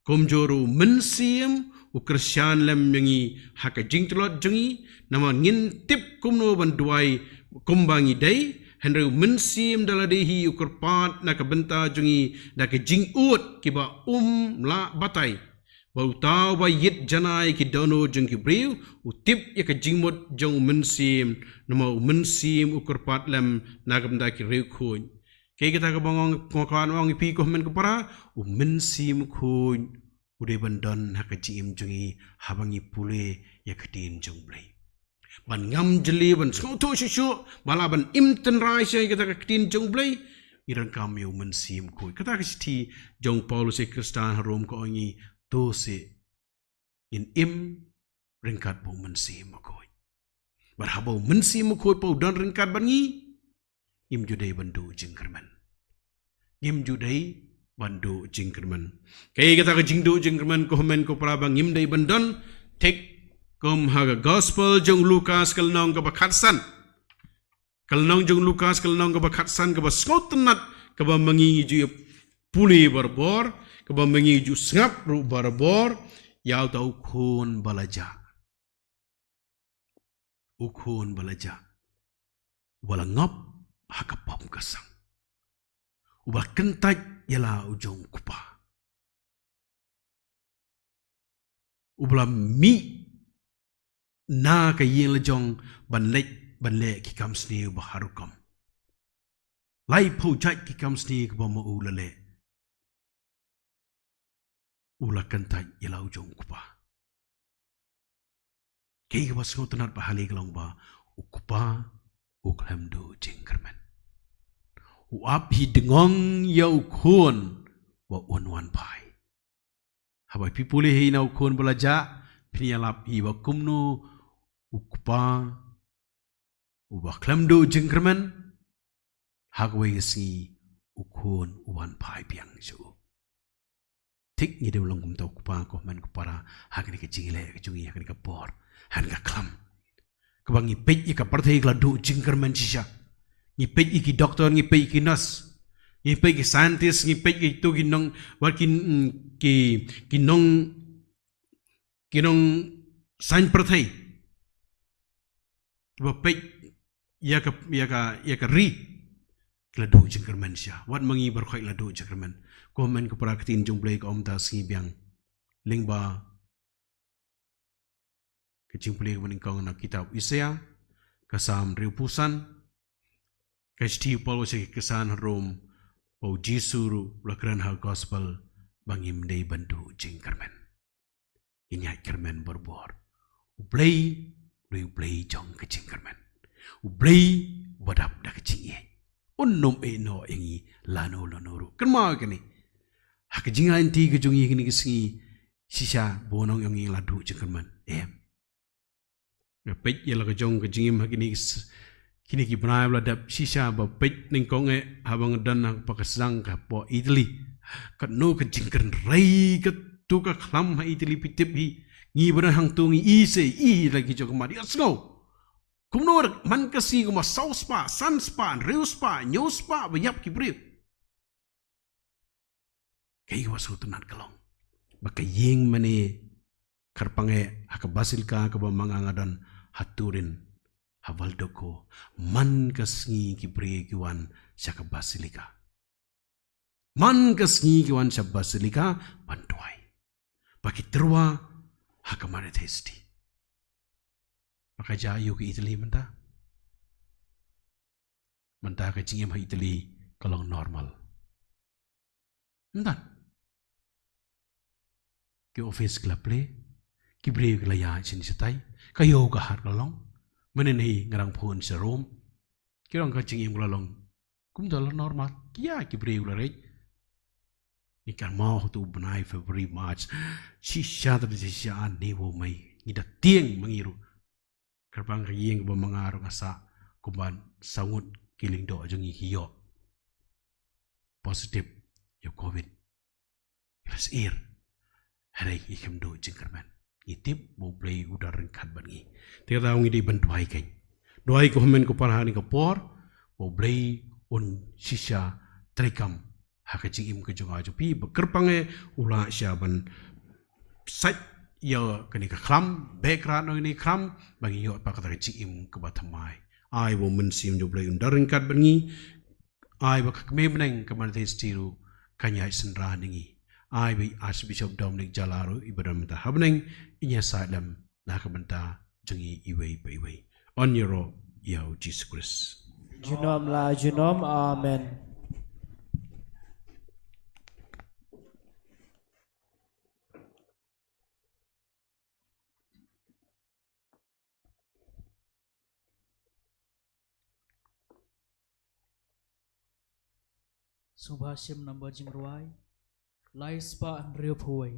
komjoru mensim ukersyan lem yangi haka jing telot jengi nama ngintip kumno ban duai kumbangi dai Henry mensim daladehi ukurpat na kabenta jungi na ke jing ut kiba la batai bau tau ba yit janai ki dono jung ki briu utip ya ke jingmut jong mensim nama mensim ukurpat lem na kabenta ki riu khun ke kita ka bangong ngokwan wang pi ko men ko para mensim khun ude bandon ha ka jim jungi habangi pule ya ketin jong blai ban ngam jeli ban skoto shu bala ban imten rai sai kata ka tin jong blai iran kam yo mensim ko kata ka sti jong Paulus e Kristan rom ko ngi to se in im ringkat bo mensim ko bar habo mensim ko po don ringkat ban ngi im judai bandu jingkerman im judai bandu jingkerman kai kata ka jingdu jingkerman ko men ko para bang im dai bandon tek Kom haga gospel jong Lukas kalnong ka bakatsan. Kalnong jong Lukas kalnong ka bakatsan ka baskotenat ka ba mangi ju puli barbor ka ba mangi ju ngap ru barbor yaw ta ukun balaja. Ukun balaja. Wala ngop hakapom kasang. Ubal kentaj yala ujong kupa. Ubala mi na ka yin la jong ban le ki kam sni ba harukam lai po jai ki kam sni ba ma ula le ula kantai ilau jong kupa ke ga basko tanat ba hali galong ba ukupa uklam do jingkerman u ap hi dengong ya ukun wa onwan pai habai pipuli hi na ukun belaja pinialap hi wa kumnu ukupa uba klamdo jingkerman hagway si ukun uwan pai piang jo tik ni de long kum tau kupa ko man kupara hagni ke jingile ke jungi hagni ka por han ka klam kabangi pej ka parthai kla do jingkerman shisha ni pej ki doctor ni pej ki nurse ni pej ki scientist ni pej ki tu ki nong wakin ki nong sign parthai bapek ya ka ri ladu jingkerman sya wat mangi berkhoi ladu jingkerman ko men ko praktin jumblai ko omta singi biang lingba ke jumblai ko ning kong na kitab Isaya kasam riu pusan, kasti pol wasi kesan rom, pau jisuru lakran hal gospel bangim dei bantu jing kermen. Inyai kermen berbor. Ublay jong kecing kermen. Ublay badap dah kecing ye. Unnum no ingi lano lonuru. Kerma kini. Hak jinga inti kejungi kini kesingi sisa bonong yang ingi ladu jengkerman. Pej ye la kejong kejingim hak kini ki benai ladap sisa ba pej ning konge habang dan hak pakasang ka po Italy. Kat no kejingkern rai kat tu ka klam ha Italy pitip hi ngi bana hang tu ngi i lagi jog mari asno. Kumno man kasi kuma sau spa, sun spa, riu spa, nyo spa, bayap ki bri. Kay wasu tunat kalong. Baka ying mani karpange hakabasilka ka ba mangangadan haturin habaldoko man kasngi ki bri kiwan sa kabasilika. Man kasngi kiwan sa basilika bantuai. Baki terwa hakamare testi. Maka jayu ke Italy mentah. Mentah ke cingim ha Italy kalau normal. Entah. Ke office club le, ki brave kelaya sini setai, kayo kahar kalong, menenai ngarang phone serum, kirang ka cingim kalong, kum dalam normal, kia ki brave kelare. Ikan mau tu benai February March, sisa tadi sisa ane wo mai, ida tiang mengiru. Kerbang kayeng ba mangaru asa kuban sangut kiling do jengi hiyo positif yo covid ilas ir hari ikem do jengkerman itip bo play udar rengkat bangi tira ngi di bantuai kai doai ko men ko parhani ko por bo play on sisa trekam hakajing im ke jonga jopi bekerpange ula syaban sat yo kini ka kram background ini kram bagi yo apa kata cingim ke batamai ai wo mensim jo blai undaring kat bengi ai ba kme beneng ke man testiru kanya senra ningi ai bi Archbishop Dominic Jala ro ibadam ta habneng inya salam na ka benta jengi iwei pe iwei on your yo Jesus Christ Junom la junom, amen. Subhasim number jingruai, lai spa riu phuai.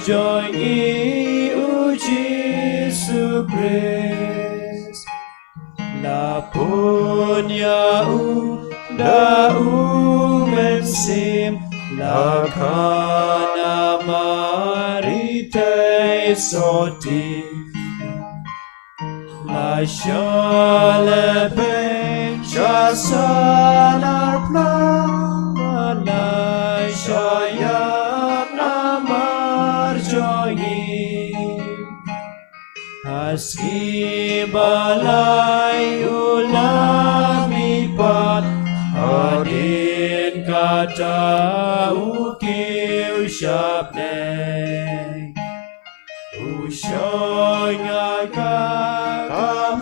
Join you, Jesus Christ. La punya da mensim la kana marite soti la shale ben shasanar plan la shayam namar jogi aski balai ulami pat adin kata ukiu syapne ushonya kakamoruk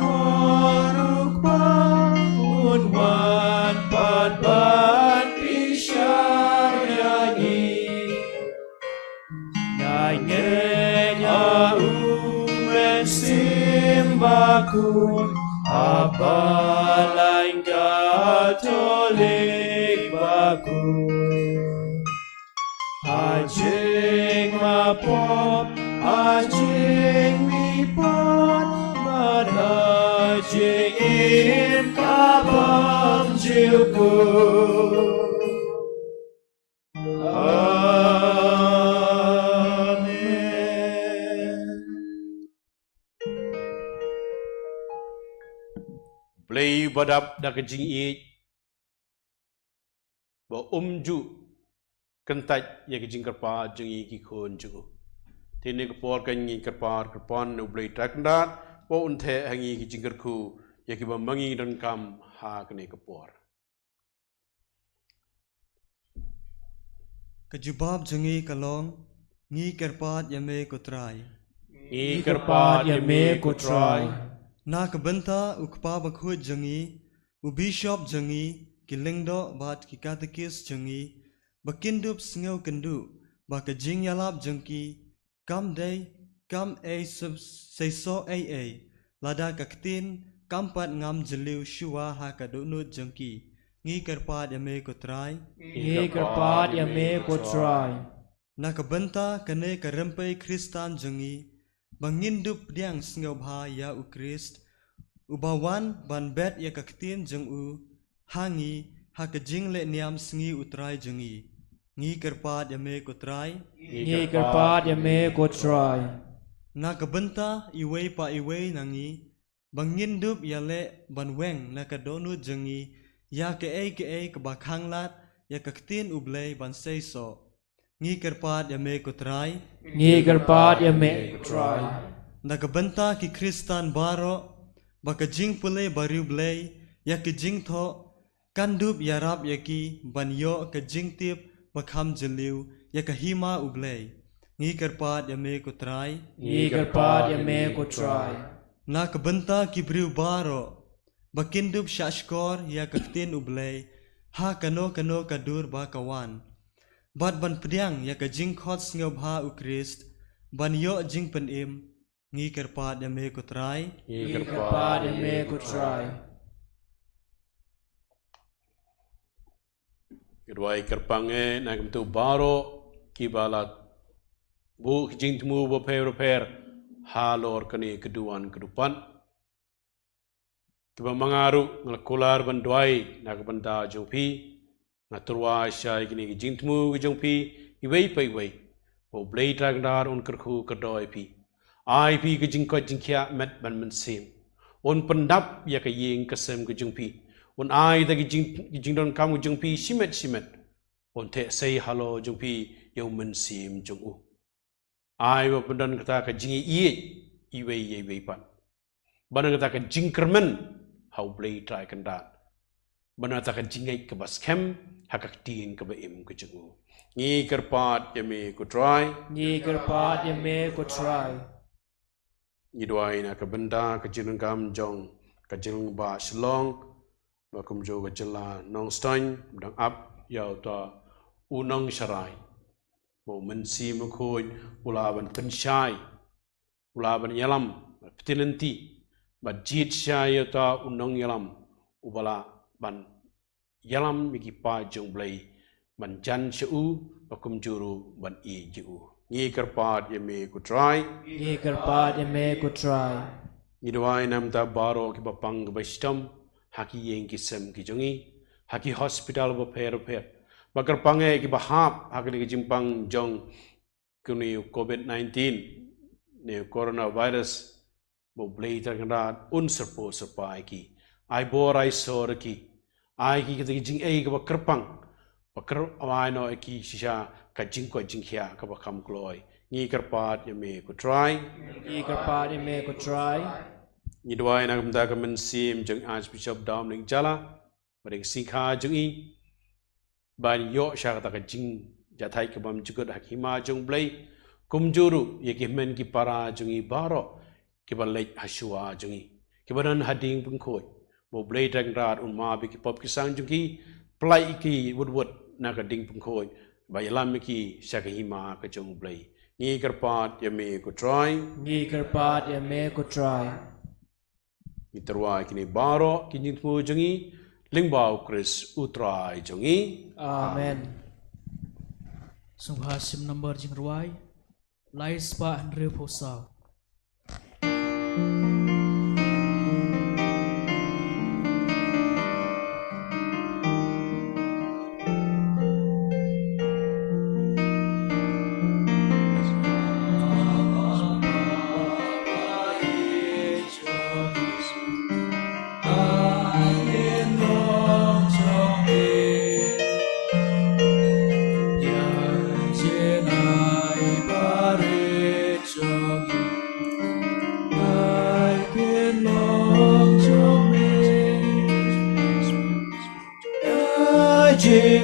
unwan pat pat pisyar nyanyi nyanyinya umensim bakun apalain katolik bakun ajing mapop ajing mipon manajing in kapam jiuku Amen. Play badap da kajing i ba ju kentaj ya kajing kerpa jengi ki khon ju. Tini kepor kanyi kerpon nu play takndat ba unthe hangi ki jingker ku ya ki ba mangi dan kam ha kene kepor. Kejubab jengi kalong ngi kerpat yame kutrai. Ni kerpat ya me kutrai. Na kebenta ukpa bakhuid jengi u bishop jengi kilingdo bat ki katekis jengi bakindup sngeu kendu ba kejing yalap jengki kam day kam seiso lada kaktin kampat ngam jeliu shua ha kadunut jengki ngi kerpat yame kutrai. Ngi kerpat ya me kutrai. Na kebenta kene kerempai Kristan jengi bangindup diang sngeu bha ya u Krist ubawan ban bet ya kaktin jeng u hangi ha kejing le niam sngi utrai jengi ngi kerpat ya me kutrai. Ngi kerpat ya me kutrai. Na kebenta iwei pa iwei nangi bangindup ya le ban weng na kadonut jengi ya ke kebakhang lat ya kaktin ublei ban seiso ngi kerpat ya me kutrai. Ngi kerpat ya me kutrai. Na kebenta ki Kristan baro bakajing pule baru blei ya kejing tho kandup ya rap ya ki ban yo kejing tip bakham jeliu ya kahima ublei ngi kerpat ya me kutrai. Ngi kerpat ya me kutrai. Na kebenta ki briu baro bakindup syashkor ya kaktin ublei ha kano kadur ba kawan bat ban pediang ya kejing khot sngeu bha u Krist ban yo jing penim ngi kerpat ya me kutrai. Ngi kerpat ya me kutrai. Kedua kerpange na kemtu baro kibalat bu jing temu bu per halor kani keduan kedupan kiba mangaru ngelakular banduai na kebenta jongpi ngaturwa syai kini jing temu jongpi iwei pai wei bo blei tragdar on kerku kedoi pi ai pi ke jingko jingkia met ban mensim on pendap ya ke ying kesem ke jongpi on ai da jing don kamu jongpi simet on te sei halo jongpi yau mensim jongu ai wa pendan kata ke jingi iwei iwei pan bana kata ke jingkermen hau blei try kandat bana kata ke jingai ke baskem hakak tin ke baim ke jengu ngi kerpat ya me ku try. Ngi kerpat ya me kutrai. Ngi doai na ke benda ke jinung kam jong ke jinung ba shlong ba kum jo ke jela nong stein dang up yau ta unong sharai bo mensi mukhoy ulaban pensyai ulaban yalam petinenti ba jit syai ta unong yalam ubala ban yalam miki pa jong blai ban jan shu bakum juru ban i ju ngi kerpat ya me ku try. Ngi kerpat ya me kutrai. Ngi doai nam ta baro ki bapang ba stam haki yeng ki sem ki jongi haki hospital ba per bakar pange ki bahap haki ki jimpang jong kuni COVID-19 ne coronavirus bo blei terkendat serpai ki ai borai sor ki ai ki jing ki bakerpang bakar awai no ki shisha ka jingko jingkhia ka bakam kloi ngi kerpat ya me ku try. Ngi kerpat ya me kutrai. Ngi doai na kumta ka mensim jong Archbishop Dominic Jala baring singkha jong i ban yo sha ta ka jing jathai ka bam jugut hakima jong blai kumjuru ye ki men ki para jong i baro ki balai hasua jong i ki banan hading pungkhoi bo blai tang rat un ma bi ki pop ki sang jong ki plai ki wud na ka ding pungkhoi ba yalam ki sha ka hima ka jong blai ngi kerpat ya me ku try. Ngi kerpat ya me kutrai. Iterwa kini baro kini tmu jongi lingbau Chris utrai jongi. Amen. Sungha sim number jing ruai lai spa Andre Posau.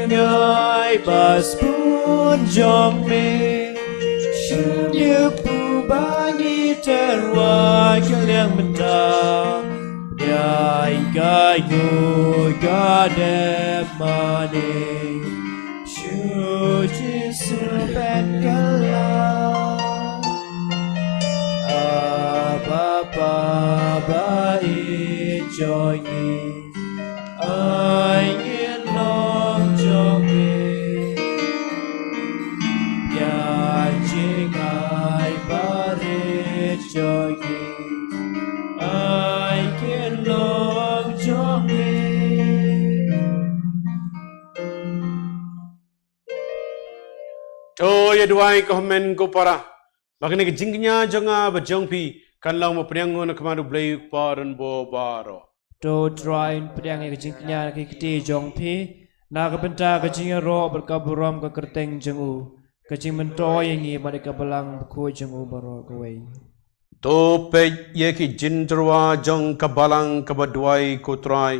Ngai bas pun jong me Như pu ba nhi terwa kaliang menta Dai gai ngồi ga đẹp mà đi Chúa Giêsu bên kala ba i cho nhi ai nghiên lòng cho mình ya chính ai ba rê cho nhi ai nghiên lòng cho mình Cho ya duai ko men ko para bagni ke jingnya jonga ba jongpi kan long mo priangon kamaru blay paran bo baro to try pedang ke jingnya ke kiti jong phi na ka benta ke jing ro berkaburam ke kerteng jengu ke jing mento yangi ba ka balang ko jengu baro ko wei to pe ye ki jintrwa jong ka balang ka badwai ko try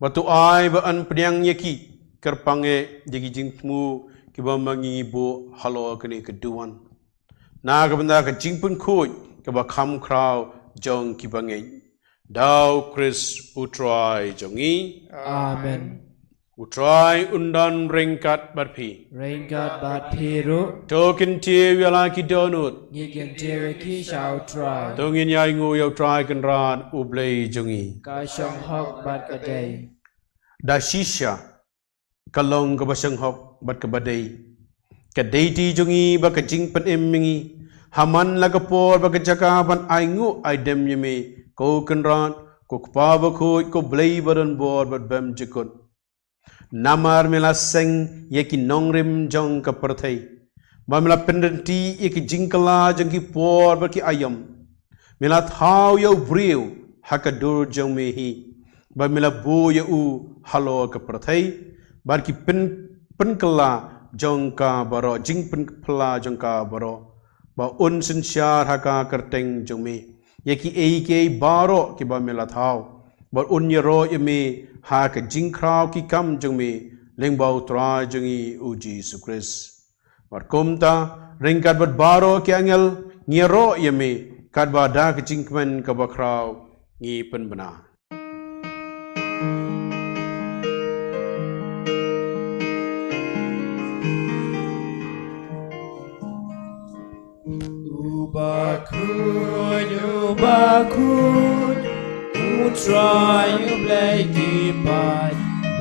batu ai ba an priang ye ki kerpange jigi jingmu ki ba mangi bo halo kini keduan na ka benda ka jingpun khoi ka ba kham kraw jong ki bangai Dau Chris utrai jongi amen utrai undan ringkat barpi ringkat bat phiru token tie wala ki donut ngi gen tere ki shall try tongin yai ngu yau trai kan ran ublei jongi ka shong hok bat ka day da shisha kalong ka basang hok bat ka badai ka deiti jongi ba ka jingpan emmingi haman la ka por ba ka jaka ban ai ngu ai dem yemi ko kenran ko Mass Bakhuid ko blay baran bor bat bem jikut namar mela seng yeki nongrim jong ka perthai ba mela pendenti yeki jingkala jong ki por ba ki ayam mela thau yo briu hakadur jong me hi ba mela bo yo u halo ka perthai bar ki penkala jong ka baro jing penkala jong ka baro ba un sin syar haka kerteng jong me Yaki AK baro ki ba mela thau bar unya ro yemi ha ka jingkrau ki kam jungmi lengbau tra jungi uji sukris bar komta ringkat bat baro ki angel ngero yemi kad ba da ka jingkmen ka bakrau ngi penbena Bakhuid utrai blay kipai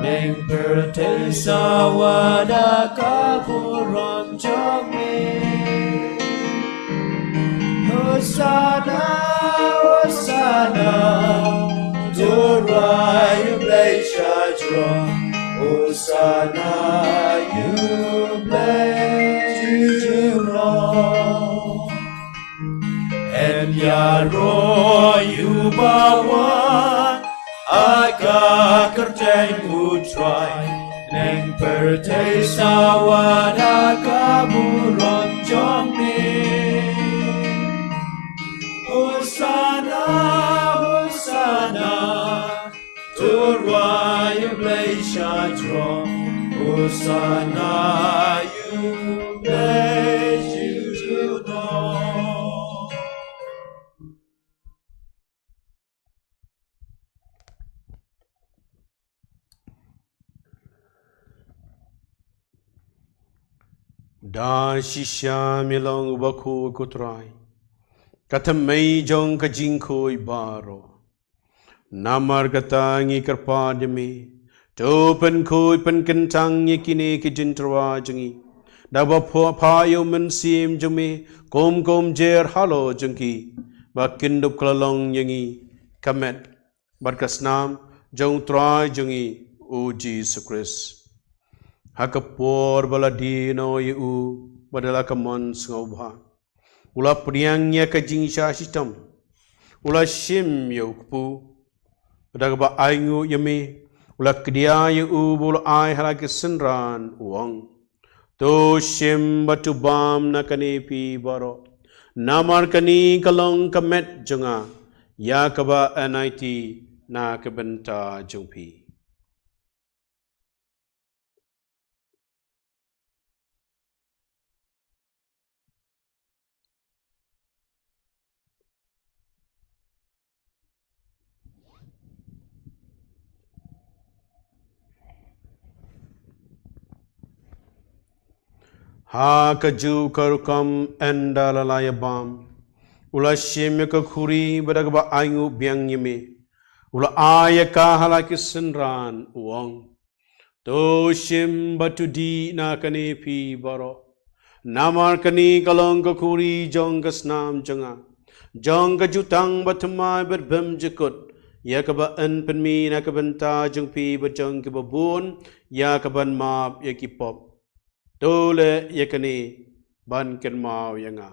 neng pertei sawada kaburam jome Hosanna Hosanna Turai blay shajra Hosanna you blay jujura and Yaro you bawa aga kerteng utrai neng pertei sawada kaburon jomne Hosanna Hosanna Turai blay shadro Hosanna you blay jujura Da shisha milong baku kutrai katamai jong ka jingkoi baro namar katangi karpademi to pen koi pen kentang yekine ki jintrwa jangi da ba phayo men sim jumi kom jer halo jangki ba kindup klalong yangi kamet barkasnam jong trai jangi uji sukris Hakapor baladino yu badala kamon sngobha ula priangnya ka jingsha sistem ula shim yokpu badagba aingu yami ula kdia yu bul ai halaki senran uang to shim batu bam nakani pi baro namar kani kalong kamet jonga yakaba NIT na kabenta jungpi ha kaju karukam endalalaya bam ula shemya ka khuri badagba ayu biang yeme ula aya ka halaki senran uang to shim batudi na kane pi baro namar kani kalong ka khuri jong ka snam janga jong ka jutang batmai berbem jekut ya ka ba en penmi na ka benta jong pi bajong ka babun ya ka ban map ya ki pop Dole yakani ban ken mau yanga.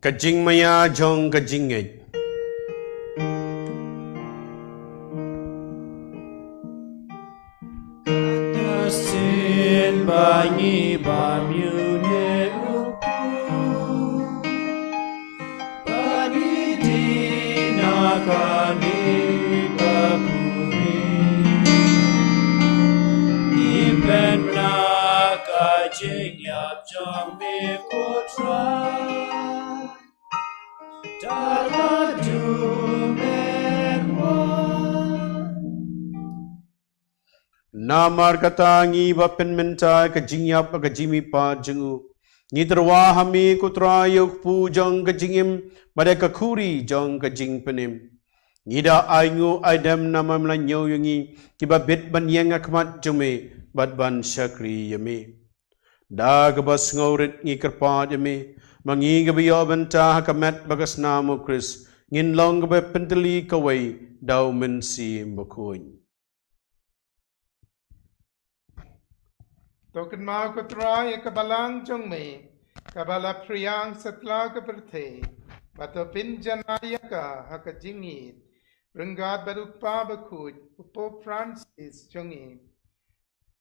Kajing maya jong kajing ngej. Sin bangi bamyune upu Bani dinakani kakuri Iben nakajing yap jong me kotra Dala Namar katangi bapen mentai kajing yap kajimi pa jengu. Nidrwa hami kutra yuk pu jong kajingim badaka kuri jong kajing penim. Nida aingu aidam nama melanyo yungi kiba bit ban yang akmat jome bad ban syakri yame. Da gabas ngaurit ngikerpat yame mangi gabiyo benta hakamet bagas namu Kris ngin long gabe penteli kawai dau mensi Bakhuid. Token mau kutra ya kabalang jong me kabala priyang setla ke berthe bato pinjanaya ka hakajingit renggat barupa Bakhuid upo Francis jongi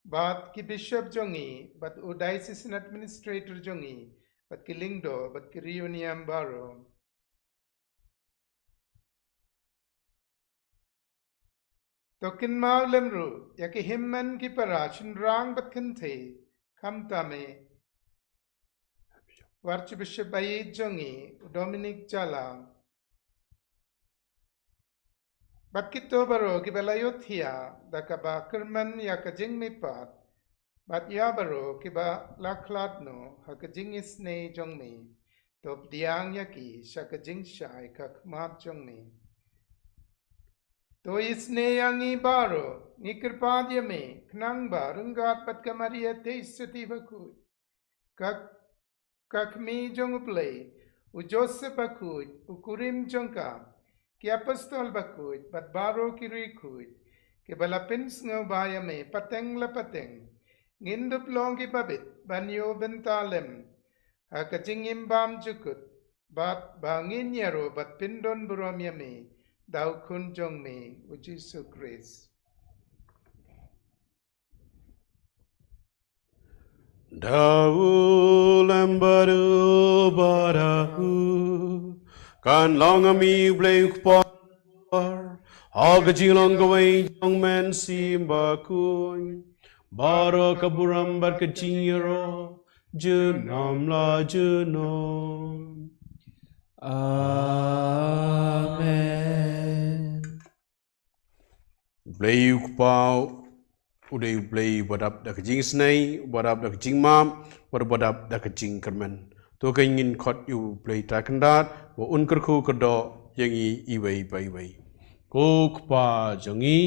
bat ki bishop jongi bat diocesan administrator jongi bat ki lingdo bat ki reunion baro Tokin mau lemru ya ki himman ki para rang bat kante kamtame Archbishop Dominic Jala bat kito baro ki balayothia da ka ba kerman ya ka jing me pat bat ya baro ki ba lakladno ha ka jing isne jong me top diang ya ki sha ka jing shai ka mat jong me तो इसने यांगी बारो निकृपाद्य में knang ba rungat pat kamaria teisati Bakhuid kakmi jong play u Joseph Bakhuid u kurim jongka ki apostol Bakhuid pat baro ki rikhuid ke balapins ngo baya me pateng la pateng ngindup longi babit banyo bentalem ha kachingim bam jukut bat bangin yaro bat pindon buromya me Thou kun jong me, which is so grace. Dau lambaru barahu kan long ami blay par aga jilong gaway jong men si Bakhuid baro kaburam bar kachiro junam la junom. Amen. Blay pau uday blay badap da kajing snai badap da kajing mam badap da kajing kerman to kengin khot yu blay takandat wa unkerku kedo yangi iway bayway ko kpa jangi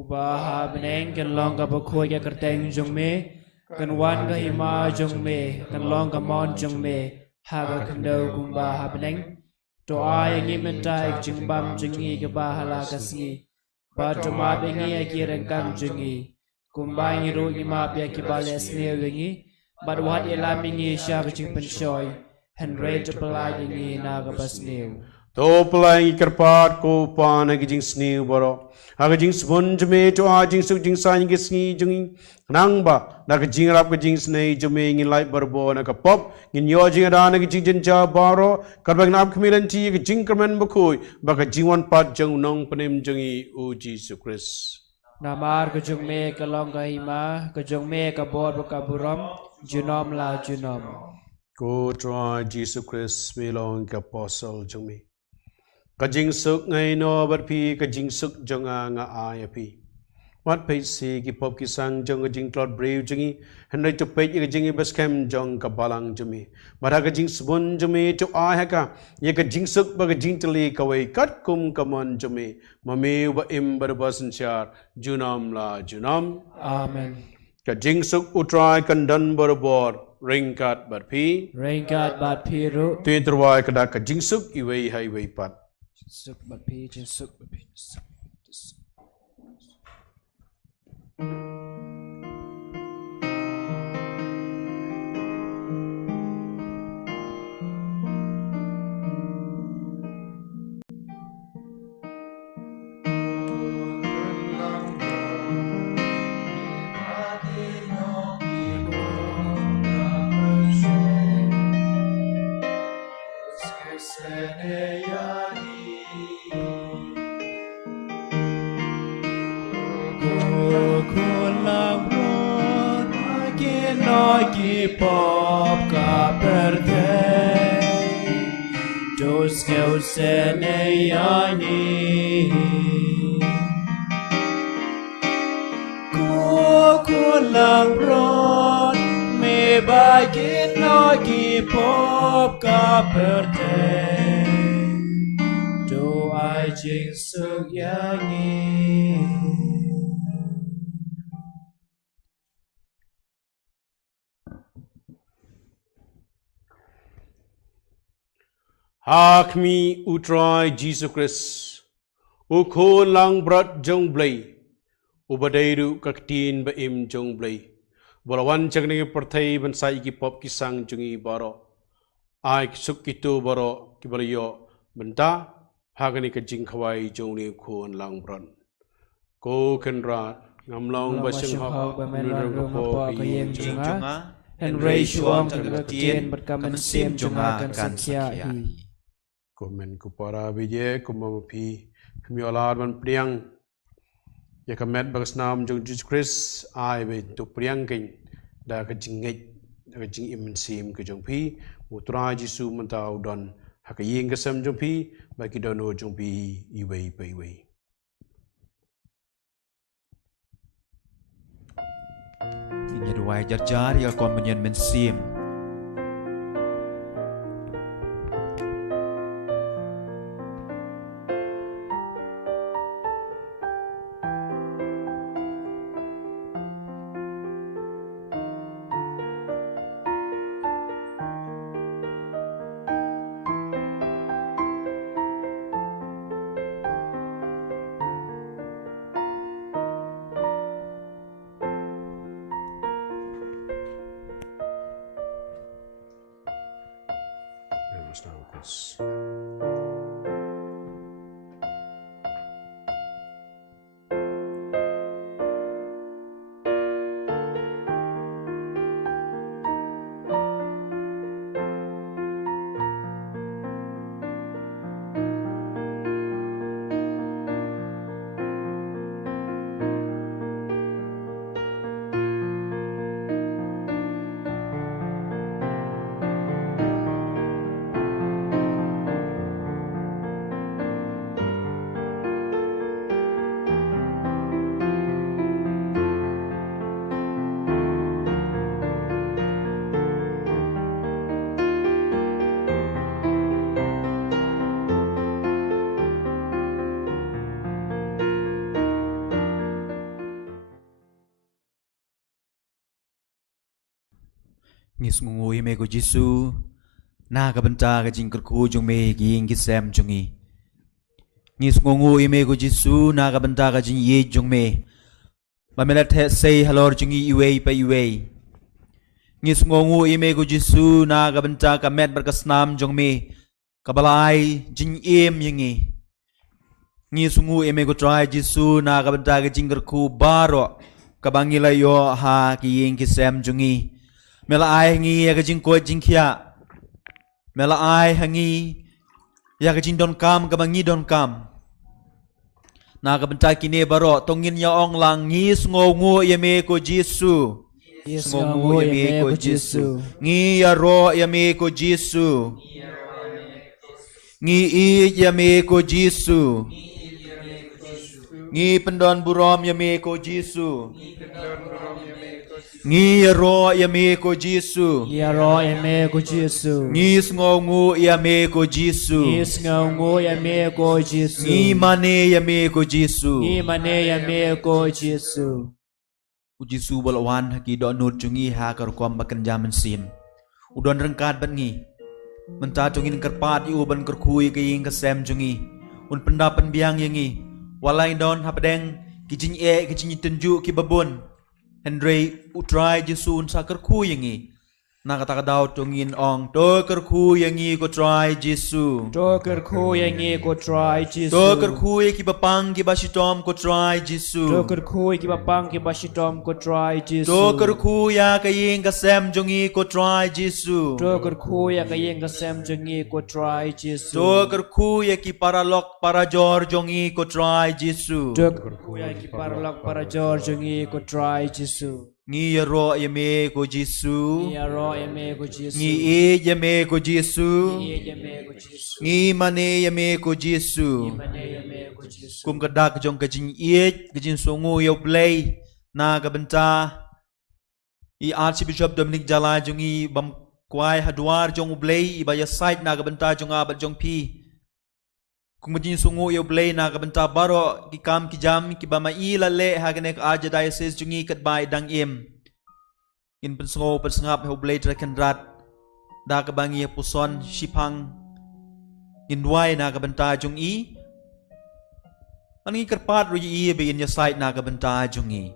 Ubaha beneng kan long ka Bakhuid ya kerteng jong me kan wan ka hima jong me kan long ka mon jong me haga kendo kumbaha beneng doa yang imentai jing bam jingi ke bahala kasngi Baduma bengi akireng kam jingi kumbai ro ima pya ki bales ne wengi badwat elamingi sha jing penshoy henry to pelai jingi na ga pasneu to pelai kerpat ko pa na gijing sniu baro aga jing sponge me to a jing su jing sa ngi sngi jingi nang ba na gijing rap gijing snai jume ngi lai barbo na ka pop ngin yo jing da na gijing jinja baro karbag nap khmilan ti gijing kermen Bakhuid ba ka jingwan pat jong nong panem jingi o Jesus Christ Namar kejung me kalong ka hima kejung me ka bor ka buram Junom la junom. Cô trai Jesus Christ mi long ka apostle jong mi. Ka jing suk ngai no bat pi ka jing suk jong a nga ai pi. Wat pe si ki pop ki sang jong ka jing tlot brave jong i. Henry to pe ka jing bas kem jong ka balang jong mi. Mara ka jing subun jong mi to ai ha ka. Ye ka jing suk ba ka jing tli ka wei kat kum ka mon jong mi. Mami wa im bar basan char junam la junam. Amen. Ka jing suk utrai kan dan bar bor. Ringkat bar pi. Ringkat bat piru. Tuin terwai kada ka jing suk i wei hai wei pat. Suk bat pi jin suk bat pi. Pop ka perde Dos keu sene yani Ku lang ron me bagin no ki pop ka perde Do ai jing suk yani Hakmi utrai Jesus Christ. Ukho lang brat jong blay. Ubadairu kaktin ba im jong blay. Balawan chagni partai bansai ki pop ki sang jungi baro. Ai suk kitu baro ki balayo benta. Hagani ka jing khawai jong ni ukho lang brat. Ko kenra ngamlong ba sing hak nurang ka po ki Junga. And raise you on to the tien berkaman sim junga kan sakyai. Komen kupara bije kumapi kemiolar ban priang ya kamet bagas nam jong Jesus Christ ai be tu priang king da ka jingit da ka jing im sim ke jong pi utra Jesu mentau don hakaying ka sam jong pi ba ki dono jong pi i wei pai wei Inya duai jar ya kon menyen men sim. Ngis ngui me ko Jesu na ka banta ka jing ku jong me ging ki sam jongi Ngis ngui me ko Jesu na ka banta ka jing ye jong me ba me la the say hello jongi iwe pa iwe Ngis ngui me ko Jesu na ka banta ka met bar ka snam jong me ka balai jing em yingi Ngis ngui me ko try Jesu na ka banta ka jing ku baro ka bangila yo ha ki ying ki sam jongi Mela ai hangi ya kajing ko jing kia. Mela ai hangi ya kajing don kam ka bangi don kam. Na ka bentai kini baro tongin ya ong lang ngis ngo ye me ko Jesu. Sngongu yami ko Jesu. Ngi yaro yami ko Jesu. Ngi i yami ko Jesu. Ngi pendon burom yami ko Jesu. Ngi yaro yami ko Jesu. Yaro yame ko Jesu. Ngi sngongu yami ko Jesu. Isngaungu yame ko Jesu. Ngi mane yami ko Jesu. Imane yame ko Jesu. Ku Jesu balawan haki do nut jungi ha kar kwam bakan jaman sim. Udon rengkat bat ngi. Menta jungin kerpat yu ban kerkui ke ying kesem jungi. Un pendapan biang yangi. Walai don hapadeng kijing kijing tunjuk ki babun. Henry utrai Jesu sa kerkui yangi. Nakata daw tungin ong to kerkui yangi ko try Jesu. Toker ko yangi ko try Jesu. To kerkui ki bapang ki basitom ko try Jesu. Toker ko ki bapang ki basitom ko try Jesu. To kerkui ya ke ying kesem jungi ko try Jesu. Toker ko ya kayeng kasem jangi ko try Jesu. To kerkui ya ki paralok para jor jongi ko try Jesu. Toker ko ya ki parlok para jor jangi ko try Jesu. Ngi yaro yame ko Jesu. Yaro yame ko Jesu. Ngi e yame ko Jesu. Yame ko Jesu. Ngi mane yame ko Jesu. Imane yame ko Jesu. Kum kadak jong kajing iet kajing sungu yo play na kabenta i Archbishop Dominic Jala jong i bam kwai hadwar jong play i baya site na kabenta jong abat jong pi. Kung majin sungu yo play na kabenta baro ki kam ki jam ki bama ila le haganek aja diocese jong i katbay dang im. In pensungo pensengap ho play trekendrat da kabangi puson shipang indway na kabenta jong i. Anong ikarpat ro yi begin ya site na kabenta jong i.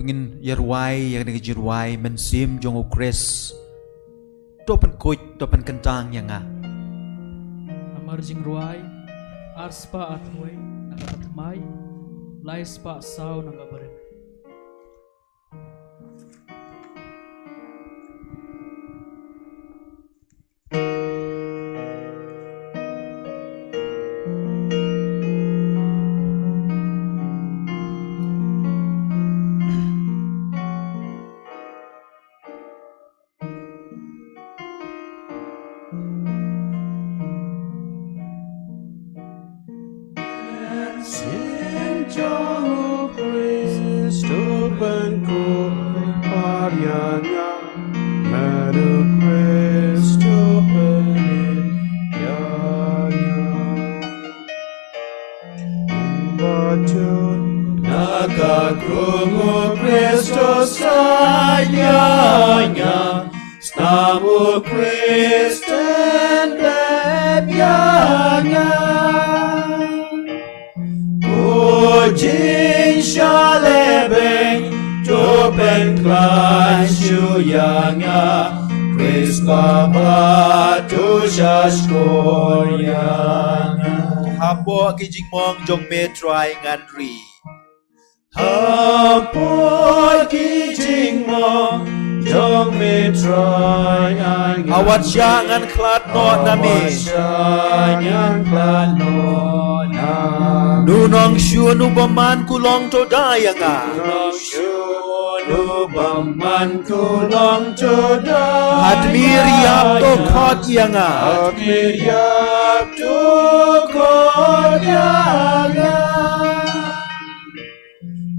Tungin yarway yang nagajirway mensim jong o Chris. Topan kuit topan kentang yang nga. Amarjing ruay, arspa at huway, nakatatmay, laispa saw nagabarin. Hapo kijing mong jong me try ngandri. Hapo kijing mong jong me try ngandri. Awat siya ngan klat no nami. Nunong syu nu baman kulong to daya nga. Baman kulong to daya. Admir yap to khot yang nga. Admir yap to khot yang nga.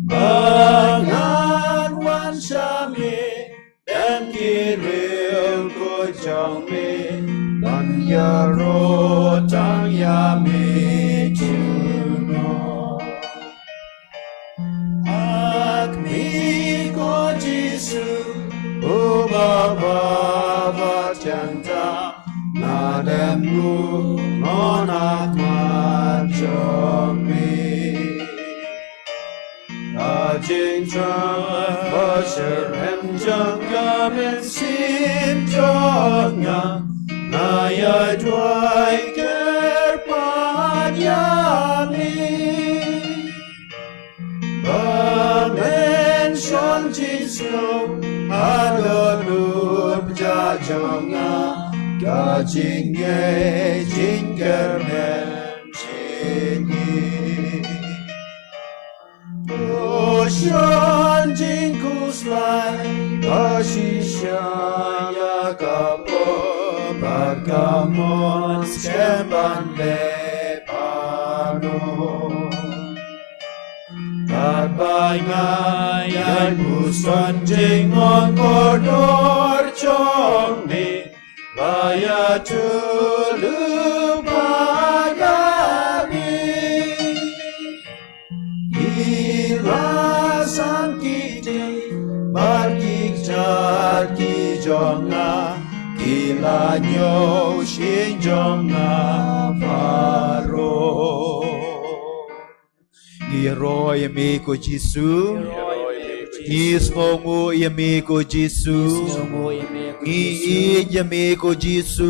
Bangan wan shami dan kiril ko jangmi dan yaro tang yami juno. Akmi ko Jesu ubaba batjanta nademu monak majami. Ajing trang Serem jangka men sim jonga Naya dwai kerpan yami Bamen shon jisno Adonur jajonga Gajinge jingermen chingi Ocean jingkus lai Ashishaya kapo Bagamon skemban lepano Tarbangayan puson jingon kodor chongni Baya tulu bagami Ilasan kiti Barkik jaki jonga Kilanyo shin jonga paro Giro yami ko Jisu Isngongu yami ko Jisu Ngi yami ko Jisu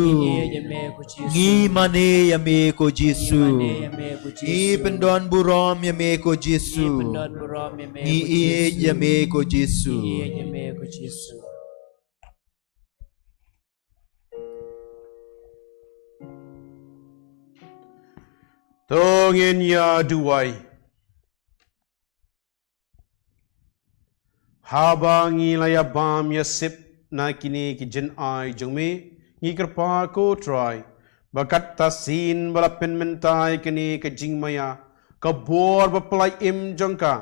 Ngi mane yami ko Jisu Ngi pendon burom yami ko Jisu Ngi yami ko Jisu Tongin ya duwai Habangi laya bam ya sip na kini ki jen ai jengme ngi kerpa ko try bakat tasin balapin mentai kini ke jingmaya kabor bapelai im jongka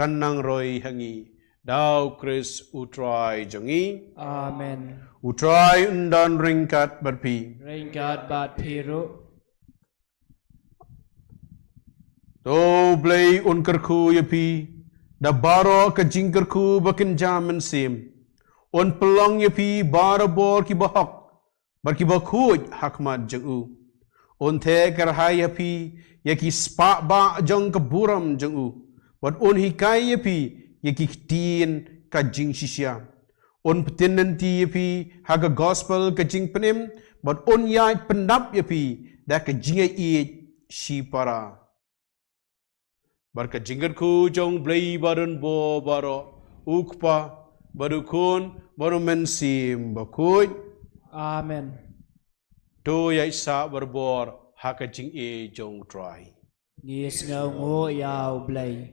kanang roi hangi dau Chris utrai jongi Amen utrai undan ringkat berpi Ringkat bat piru to blay unkerku yapi da baro ke jingkerku bakin jaman sim on pelong yapi baro bor ki bahak barki bakhuid hakmat jengu on the kerhai yapi yaki spa ba jong keburam jengu wat on hikai yapi yaki tin ka jing shisya on petinanti yapi haga gospel ka jing penim but on yai pendap yapi da ka jingai i shi para Barka jingerku jong blai barun bo baro ukpa barukun baru mensim bakhuid Amen to ya isa berbor haka jing e jong try Ngis ngongu yau blai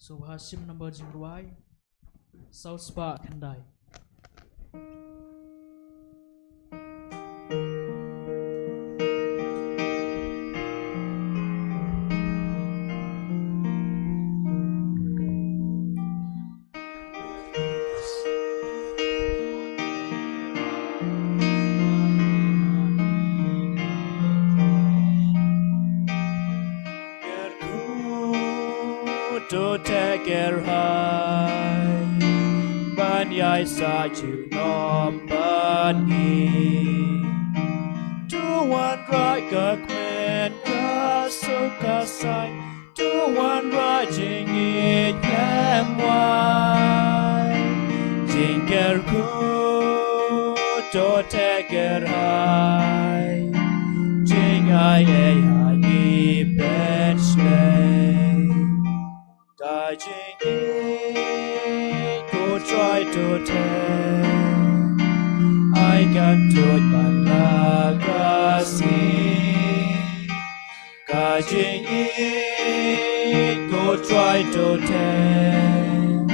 Subhasim number jingruai South Spa Kandai To take care high Ban yai sa chịu nom ban nghi Tu wan rai ka kwen ka su ka sai Tu wan rai jing it kem wai Jing care ku to take care high Jing ai ni ben slay Go try to tell I can do it but lagasi Kajing go try to tell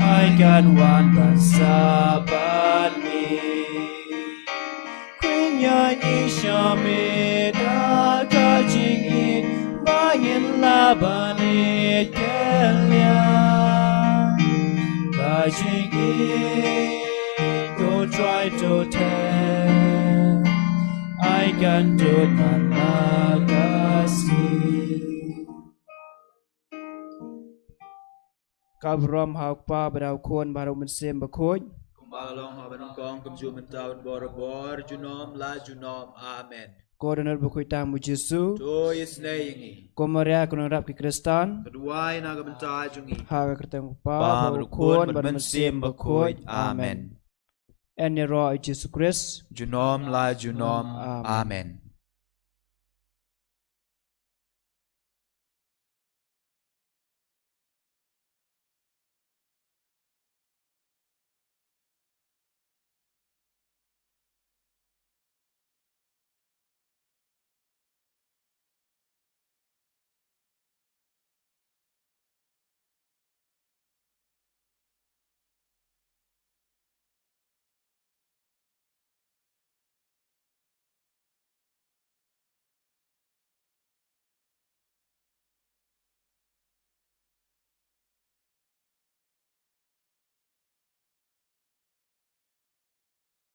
I can want but saban me Queen yani shame da kajing bangin laban Go try to tell I can do it managasi Kabram hakpa berau kon baru mensem bakhuid Kumbalong habanong kong kumju mentawon bor junom la junom amen Koordinat Bakhuid tang mu Jesu. To is naying Komaria kunang rap ki Kristan. Kedua na kabenta jungi. Haga kertang pa Pamrukun berukun bermensim Bakhuid. Amen. En Roh Jesu Christ. Junom la junom. Amen.